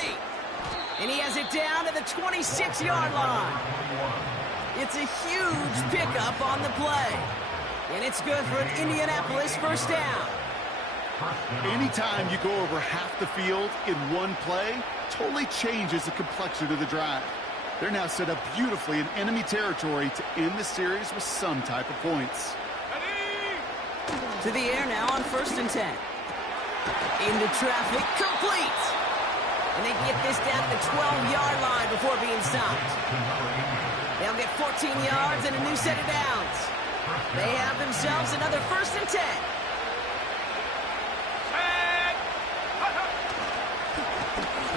And he has it down to the 26-yard line. It's a huge pickup on the play. And it's good for an Indianapolis 1st down. Anytime you go over half the field in one play, totally changes the complexion of the drive. They're now set up beautifully in enemy territory to end the series with some type of points. To the air now on 1st and 10. Into traffic, complete. And they get this down to the 12-yard line before being stopped. They'll get 14 yards and a new set of downs. They have themselves another 1st and 10.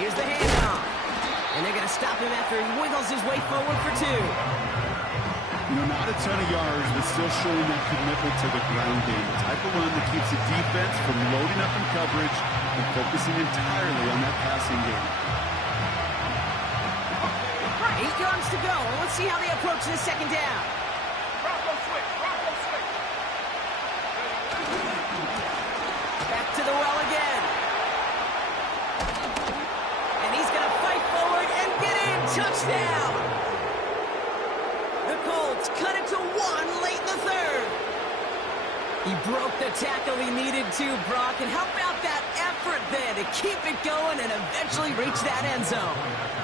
Here's the handoff. And they're going to stop him after he wiggles his way forward for 2. You know, not a ton of yards, but still showing that commitment to the ground game. The type of run that keeps the defense from loading up in coverage and focusing entirely on that passing game. 8 yards to go. Well, let's see how they approach this 2nd down. Bronco switch. Back to the well again. And he's going to fight forward and get in. Touchdown. The Colts cut it to 1 late in the 3rd. He broke the tackle he needed to, Brock. And how about that effort there to keep it going and eventually reach that end zone?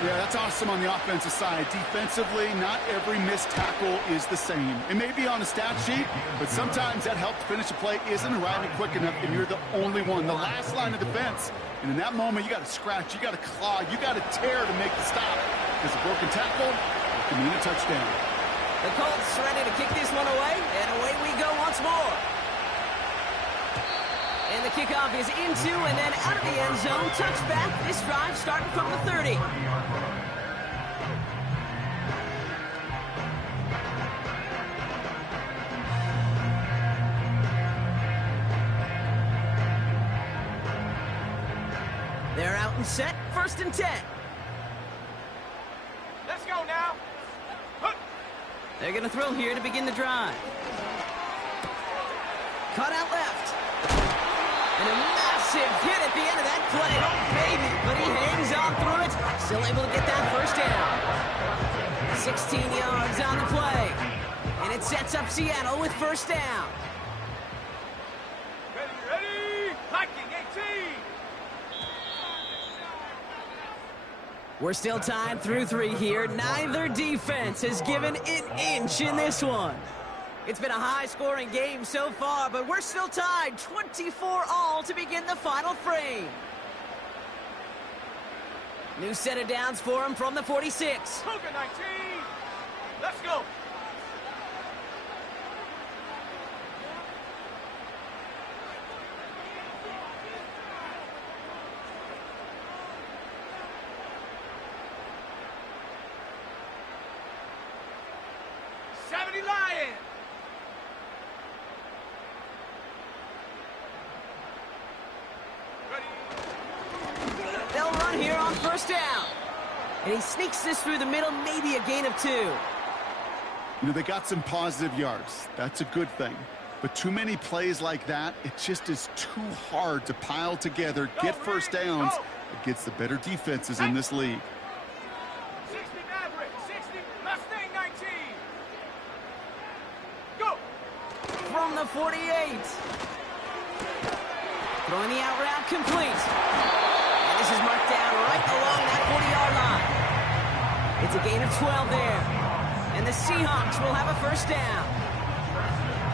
Yeah, that's awesome on the offensive side. Defensively, not every missed tackle is the same. It may be on a stat sheet, but sometimes that help to finish a play isn't arriving quick enough, and you're the only one, the last line of defense. And in that moment, you got to scratch, you got to claw, you got to tear to make the stop. Because a broken tackle can mean a touchdown. The Colts ready to kick this one away, and away we go once more. And the kickoff is into and then out of the end zone. Touchback. This drive starting from the 30. They're out and set, 1st and 10. Let's go now. Hook. They're going to throw here to begin the drive. Cut out left. And a massive hit at the end of that play. Oh, baby. But he hangs on through it. Still able to get that 1st down. 16 yards on the play. And it sets up Seattle with 1st down. Ready. Hiking 18. We're still tied through 3 here. Neither defense has given an inch in this one. It's been a high-scoring game so far, but we're still tied 24-all to begin the final frame. New set of downs for him from the 46. Cougar 19. Let's go. Lion. Ready. They'll run here on 1st down. And he sneaks this through the middle, maybe a gain of 2. You know, they got some positive yards. That's a good thing. But too many plays like that, it just is too hard to pile together, get 1st downs against the better defenses in this league. 60 Maverick, 60 Mustang 19. Go. From the 48. Throwing the out route complete. And this is marked down right along that 40-yard line. It's a gain of 12 there. And the Seahawks will have a 1st down.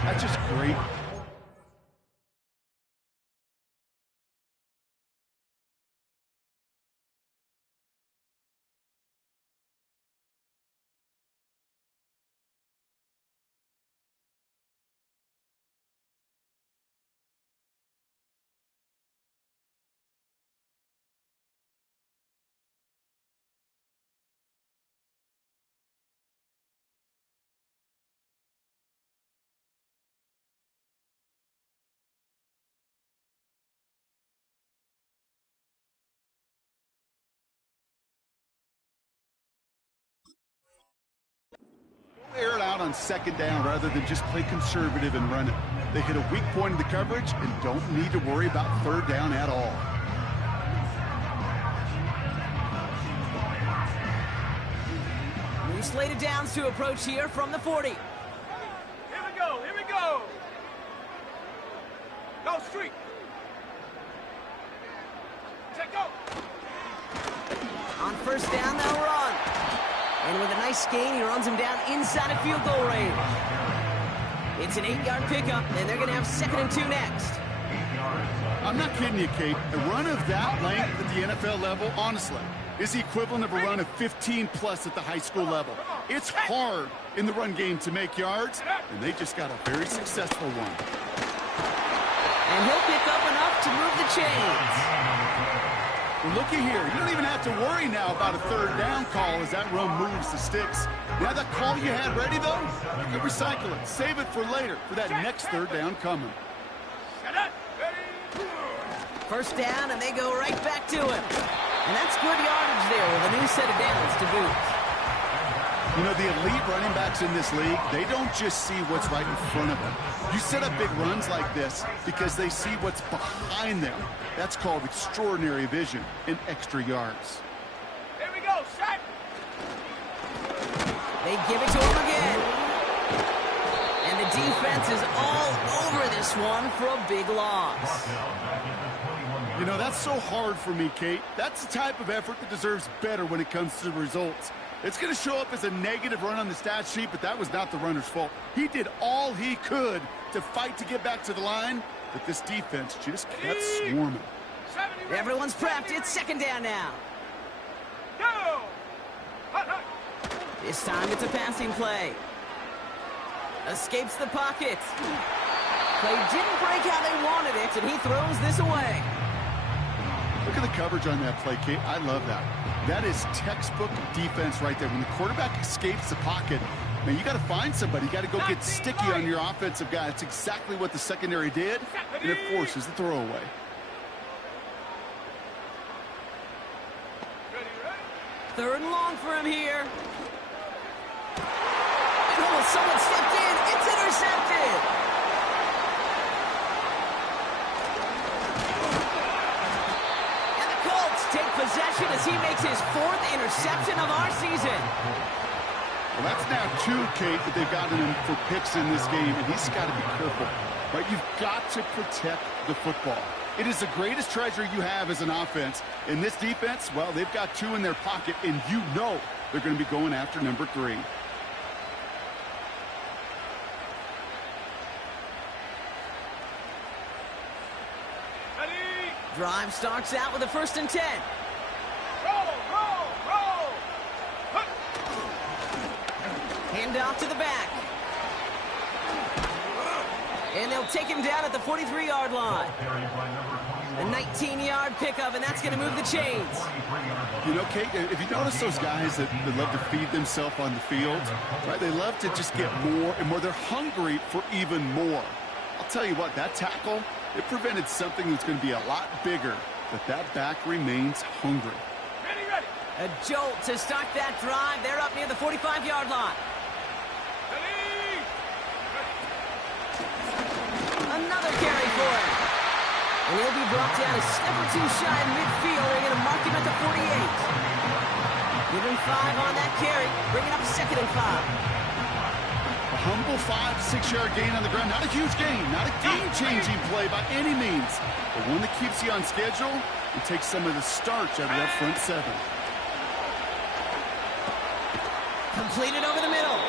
That's just great. Air it out on 2nd down rather than just play conservative and run it. They hit a weak point in the coverage and don't need to worry about 3rd down at all. New slated downs to approach here from the 40. Here we go. Here we go. Go street. Check go. On 1st down, they'll run. And with a nice gain, he runs him down inside of field goal range. It's an 8-yard pickup, and they're going to have 2nd and 2 next. I'm not kidding you, Kate. A run of that length at the NFL level, honestly, is the equivalent of a run of 15-plus at the high school level. It's hard in the run game to make yards, and they just got a very successful one. And he'll pick up enough to move the chains. Well, looky here. You don't even have to worry now about a 3rd down call as that run moves the sticks. Now that call you had ready, though, you can recycle it. Save it for later, for that next 3rd down coming. 1st down, and they go right back to him. And that's good yardage there with a new set of downs to boot. You know, the elite running backs in this league, they don't just see what's right in front of them. You set up big runs like this because they see what's behind them. That's called extraordinary vision and extra yards. Here we go, shot. They give it to him again. And the defense is all over this one for a big loss. You know, that's so hard for me, Kate. That's the type of effort that deserves better when it comes to the results. It's going to show up as a negative run on the stat sheet, but that was not the runner's fault. He did all he could to fight to get back to the line, but this defense just kept swarming. Everyone's prepped. It's 2nd down now. Go! This time it's a passing play. Escapes the pocket. Play didn't break how they wanted it, and he throws this away. Look at the coverage on that play, Kate. I love that. That is textbook defense right there. When the quarterback escapes the pocket, man, you got to find somebody. You got to go get sticky on your offensive guy. That's exactly what the secondary did, and it forces the throwaway. Third and long for him here. Oh, someone stepped in. It's intercepted. And the Colts take possession as he makes his 4th interception of our season. Well, that's now 2, Kate, that they've gotten him for picks in this game, and he's got to be careful. Right? You've got to protect the football. It is the greatest treasure you have as an offense. In this defense, well, they've got 2 in their pocket, and you know they're going to be going after number 3. Ready? Drive starts out with a 1st and 10. Roll, roll, roll. Huh. Hand off to the back. And they'll take him down at the 43-yard line. A 19-yard pickup, and that's going to move the chains. You know, Kate, if you notice those guys that love to feed themselves on the field, right? They love to just get more and more. They're hungry for even more. I'll tell you what, that tackle, it prevented something that's going to be a lot bigger, but that back remains hungry. Ready, ready. A jolt to start that drive. They're up near the 45-yard line. Ready. Another carry for him. And he'll be brought down a step or 2 shy in midfield. They're going to mark him at the 48. Give him 5 on that carry. Bringing up 2nd and 5. A humble 5-6-yard gain on the ground. Not a huge gain. Not a game-changing play by any means. But one that keeps you on schedule and takes some of the starch out of that front 7. Completed over the middle.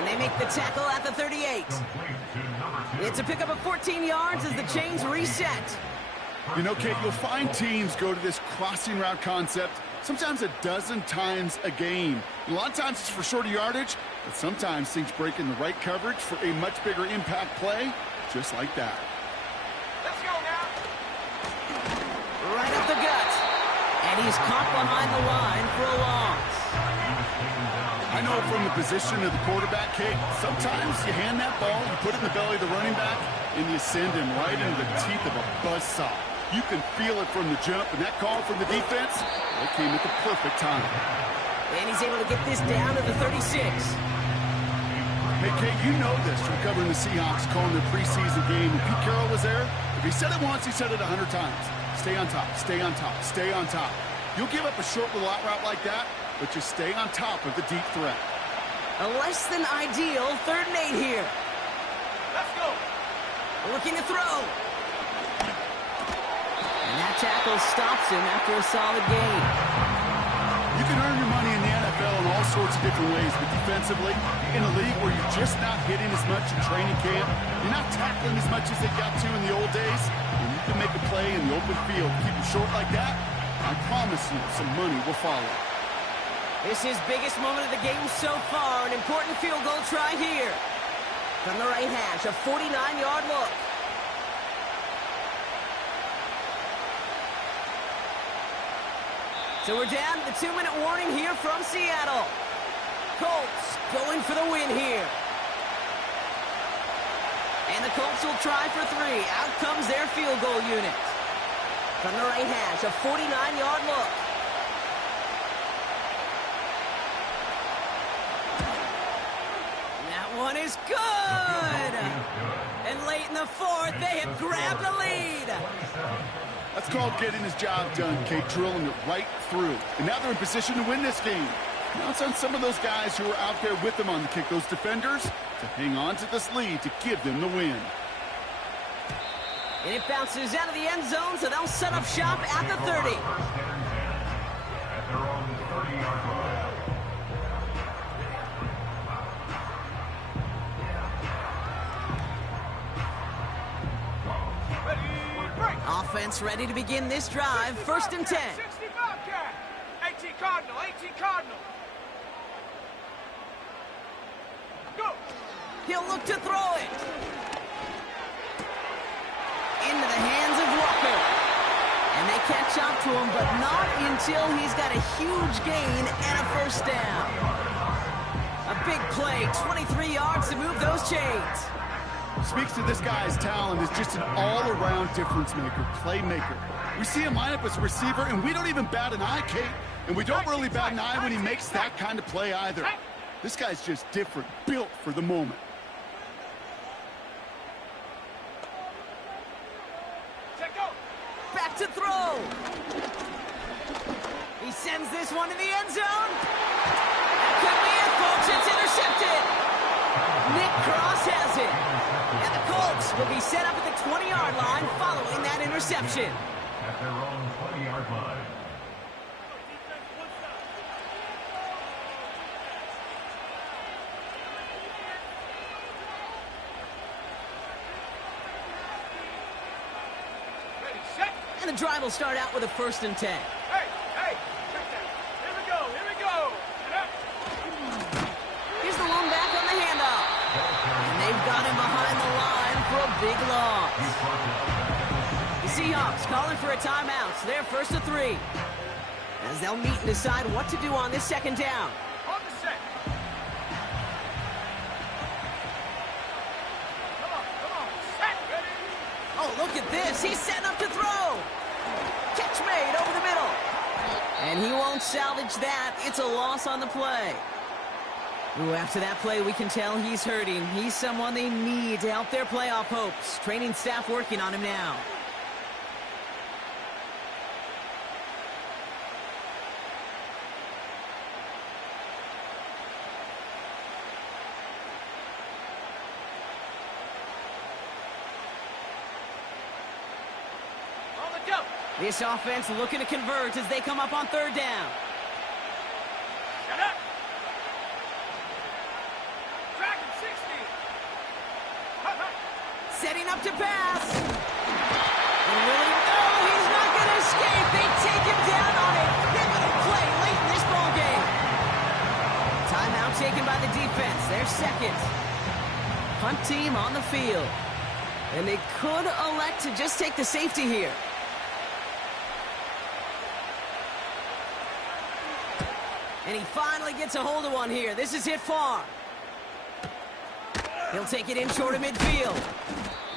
And they make the tackle at the 38. It's a pickup of 14 yards as the chains reset. You know, Kate, you'll find teams go to this crossing route concept sometimes a dozen times a game. A lot of times it's for shorter yardage, but sometimes things break in the right coverage for a much bigger impact play, just like that. Let's go now. Right up the gut. And he's caught behind the line for a loss. I know from the position of the quarterback, Kate, sometimes you hand that ball, you put it in the belly of the running back, and you send him right into the teeth of a buzzsaw. You can feel it from the jump, and that call from the defense, it came at the perfect time. And he's able to get this down to the 36. Hey, Kate, you know this from covering the Seahawks, calling their preseason game. When Pete Carroll was there, if he said it once, he said it 100 times. Stay on top, stay on top, stay on top. You'll give up a short little out route like that, but just stay on top of the deep threat. A less than ideal 3rd and 8 here. Let's go. Looking to throw. And that tackle stops him after a solid gain. You can earn your money in the NFL in all sorts of different ways, but defensively, in a league where you're just not hitting as much in training camp, you're not tackling as much as they got to in the old days, and you can make a play in the open field, keep it short like that, I promise you some money will follow. This is biggest moment of the game so far. An important field goal try here. From the right hash, a 49-yard look. So we're down to the 2-minute warning here from Seattle. Colts going for the win here. And the Colts will try for 3. Out comes their field goal unit. From the right hash, a 49-yard look. That one is good! And late in the 4th, they have grabbed the lead. That's called getting his job done, Kate, drilling it right through. And now they're in position to win this game. Now it's on some of those guys who are out there with them on the kick, those defenders, to hang on to this lead to give them the win. And it bounces out of the end zone, so they'll set up shop at the 30. At their own 30-yard line. Ready, break. Offense ready to begin this drive. 1st and 10. 60 Bobcat. 18 Cardinal, 18 Cardinal. Go. He'll look to throw it. Into the hands of Walker. And they catch up to him, but not until he's got a huge gain and a 1st down. A big play, 23 yards to move those chains. Speaks to this guy's talent as just an all-around difference maker, playmaker. We see him line up as a receiver, and we don't even bat an eye, Kate, And we don't really bat an eye when he makes that kind of play either. This guy's just different, built for the moment. Back to throw. He sends this one in the end zone. That could be it, folks. It's intercepted. Nick Cross has it. And the Colts will be set up at the 20-yard line following that interception. At their own 20-yard line. And the drive will start out with a 1st and 10. Hey, check that. Here we go. Get up. Here's the lone back on the handoff. And they've got him behind the line for a big loss. The Seahawks calling for a timeout, so they're 1st and 3. As they'll meet and decide what to do on this 2nd down. On the set. Come on. Set. Ready. Oh, look at this. He's setting up to throw. Catch made over the middle. And he won't salvage that. It's a loss on the play. Ooh, after that play, we can tell he's hurting. He's someone they need to help their playoff hopes. Training staff working on him now. On the jump. This offense looking to convert as they come up on 3rd down. Shut up. Dragon 60. Setting up to pass. And will he? Oh, he's not going to escape. They take him down on a pivotal play late in this ball game. Timeout taken by the defense. Their 2nd. Punt team on the field. And they could elect to just take the safety here. And he finally gets a hold of one here. This is hit far. He'll take it in short of midfield.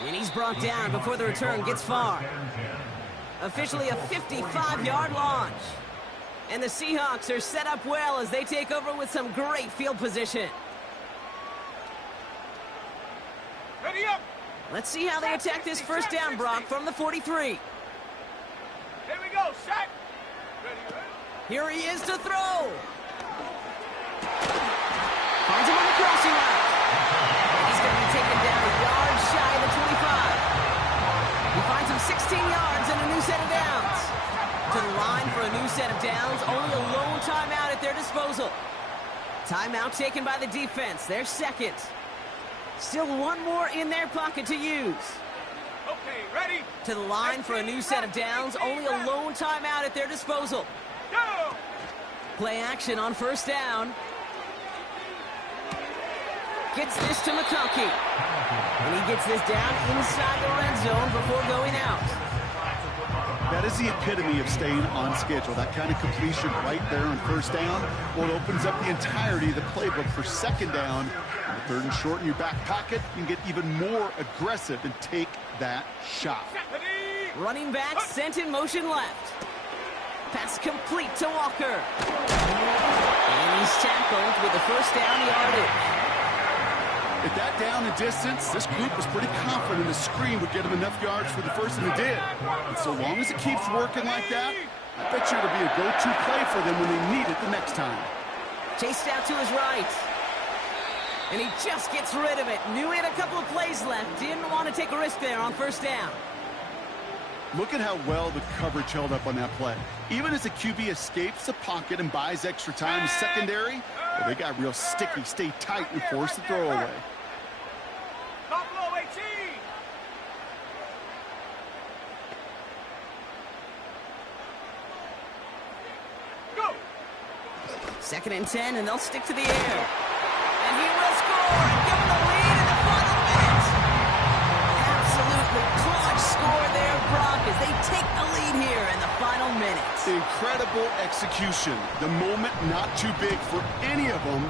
And he's brought down before the return gets far. Officially a 55-yard launch. And the Seahawks are set up well as they take over with some great field position. Ready up. Let's see how they attack this 1st down, Brock, from the 43. Here we go. Set. Ready. Here he is to throw. Finds him on the crossing route. He's going to be taken down a yard shy of the 25. He finds him 16 yards and a new set of downs. To the line for a new set of downs. Only a lone timeout at their disposal. Timeout taken by the defense. Their 2nd. Still one more in their pocket to use. Okay, ready. To the line for a new set of downs. Only a lone timeout at their disposal. Go. Play action on 1st down. Gets this to McConkey. And he gets this down inside the red zone before going out. That is the epitome of staying on schedule. That kind of completion right there on 1st down. Well, it opens up the entirety of the playbook for 2nd down. On the 3rd and short in your back pocket, you can get even more aggressive and take that shot. Running back sent in motion left. Pass complete to Walker. And he's tackled with the 1st down yardage. At that down and distance, this group was pretty confident the screen would get him enough yards for the 1st, and it did. And so long as it keeps working like that, I bet you it'll be a go-to play for them when they need it the next time. Chased out to his right. And he just gets rid of it. Knew he had a couple of plays left. Didn't want to take a risk there on 1st down. Look at how well the coverage held up on that play. Even as the QB escapes the pocket and buys extra time in secondary, well, they got real sticky, stay tight, and force the throw away. Buffalo 18. Go. 2nd and 10, and they'll stick to the air. And he will score and give them the lead in the final minute. Absolutely clutch score there, Brock, as they take the lead here in the final minutes. Incredible execution. The moment not too big for any of them.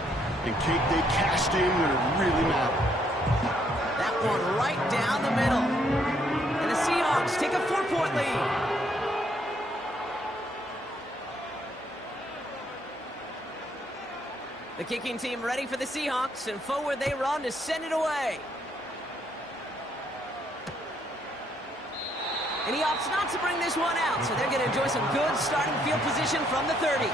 And Kate, they cashed in when it really mattered. That one right down the middle. And the Seahawks take a 4-point lead. The kicking team ready for the Seahawks, and forward they run to send it away. And he opts not to bring this one out, so they're going to enjoy some good starting field position from the 30.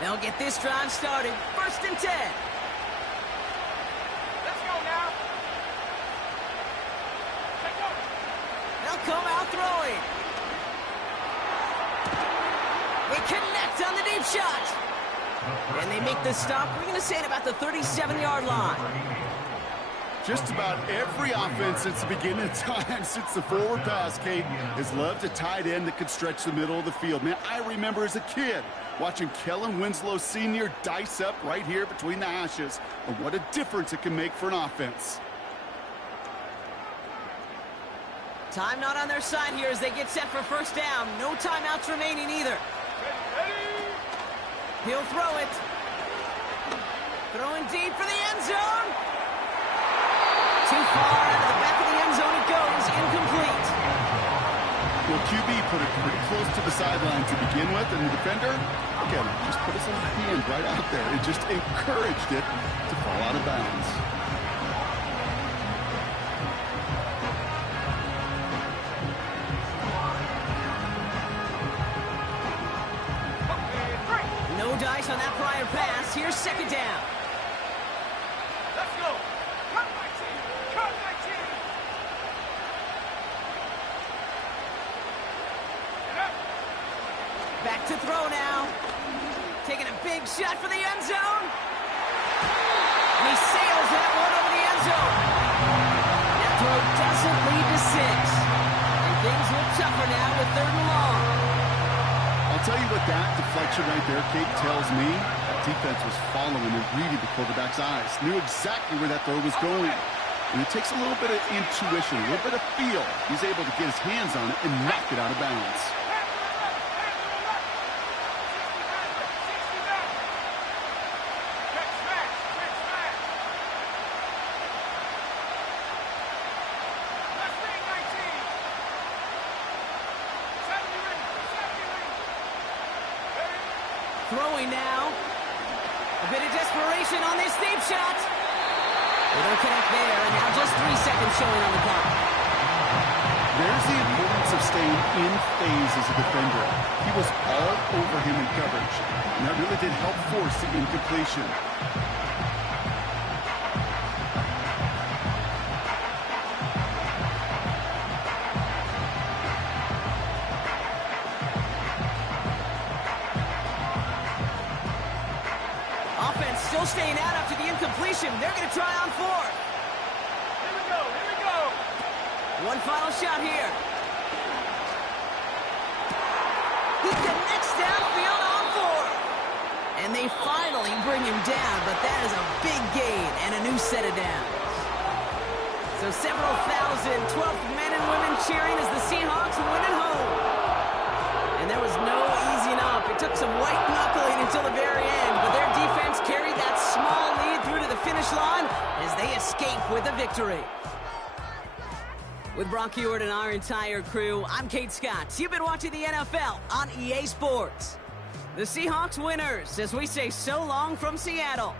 They'll get this drive started. 1st and 10. Let's go now. Take over. They'll come out throwing. They connect on the deep shot. And they make the stop. We're going to say at about the 37-yard line. Just about every offense since the beginning of time, since the forward pass, Kate, has loved a tight end that could stretch the middle of the field. Man, I remember as a kid watching Kellen Winslow Sr. dice up right here between the hashes. And what a difference it can make for an offense. Time not on their side here as they get set for 1st down. No timeouts remaining either. He'll throw it. Throwing deep for the end zone. Too far out of the back of the end zone it goes. Incomplete. Well, QB put it pretty close to the sideline to begin with, and the defender, look at him, just put his own hand right out there. It just encouraged it to fall out of bounds. No dice on that prior pass. Here's 2nd down. Let's go. Cut my team. Cut my team. Get up. Back to throw now. Taking a big shot for the end zone. And he sails that one over the end zone. That throw doesn't lead to 6. And things look tougher now with 3rd and long. I'll tell you what that deflection right there, Kate, tells me. That defense was following and reading the quarterback's eyes. Knew exactly where that throw was going. And it takes a little bit of intuition, a little bit of feel. He's able to get his hands on it and knock it out of bounds. Throwing now. A bit of desperation on this deep shot. They don't connect there, and now just 3 seconds showing on the clock. There's the importance of staying in phase as a defender. He was all over him in coverage, and that really did help force the incompletion. Still staying out after the incompletion. They're going to try on 4th. Here we go. Here we go. One final shot here. He connects downfield on 4th. And they finally bring him down, but that is a big gain and a new set of downs. So several thousand 12th men and women cheering as the Seahawks win at home. And there was no easing up. It took some white knuckling until the very end, but their defense carried that small lead through to the finish line as they escape with a victory. With Brock Ewart and our entire crew, I'm Kate Scott. You've been watching the NFL on EA Sports. The Seahawks winners as we say so long from Seattle.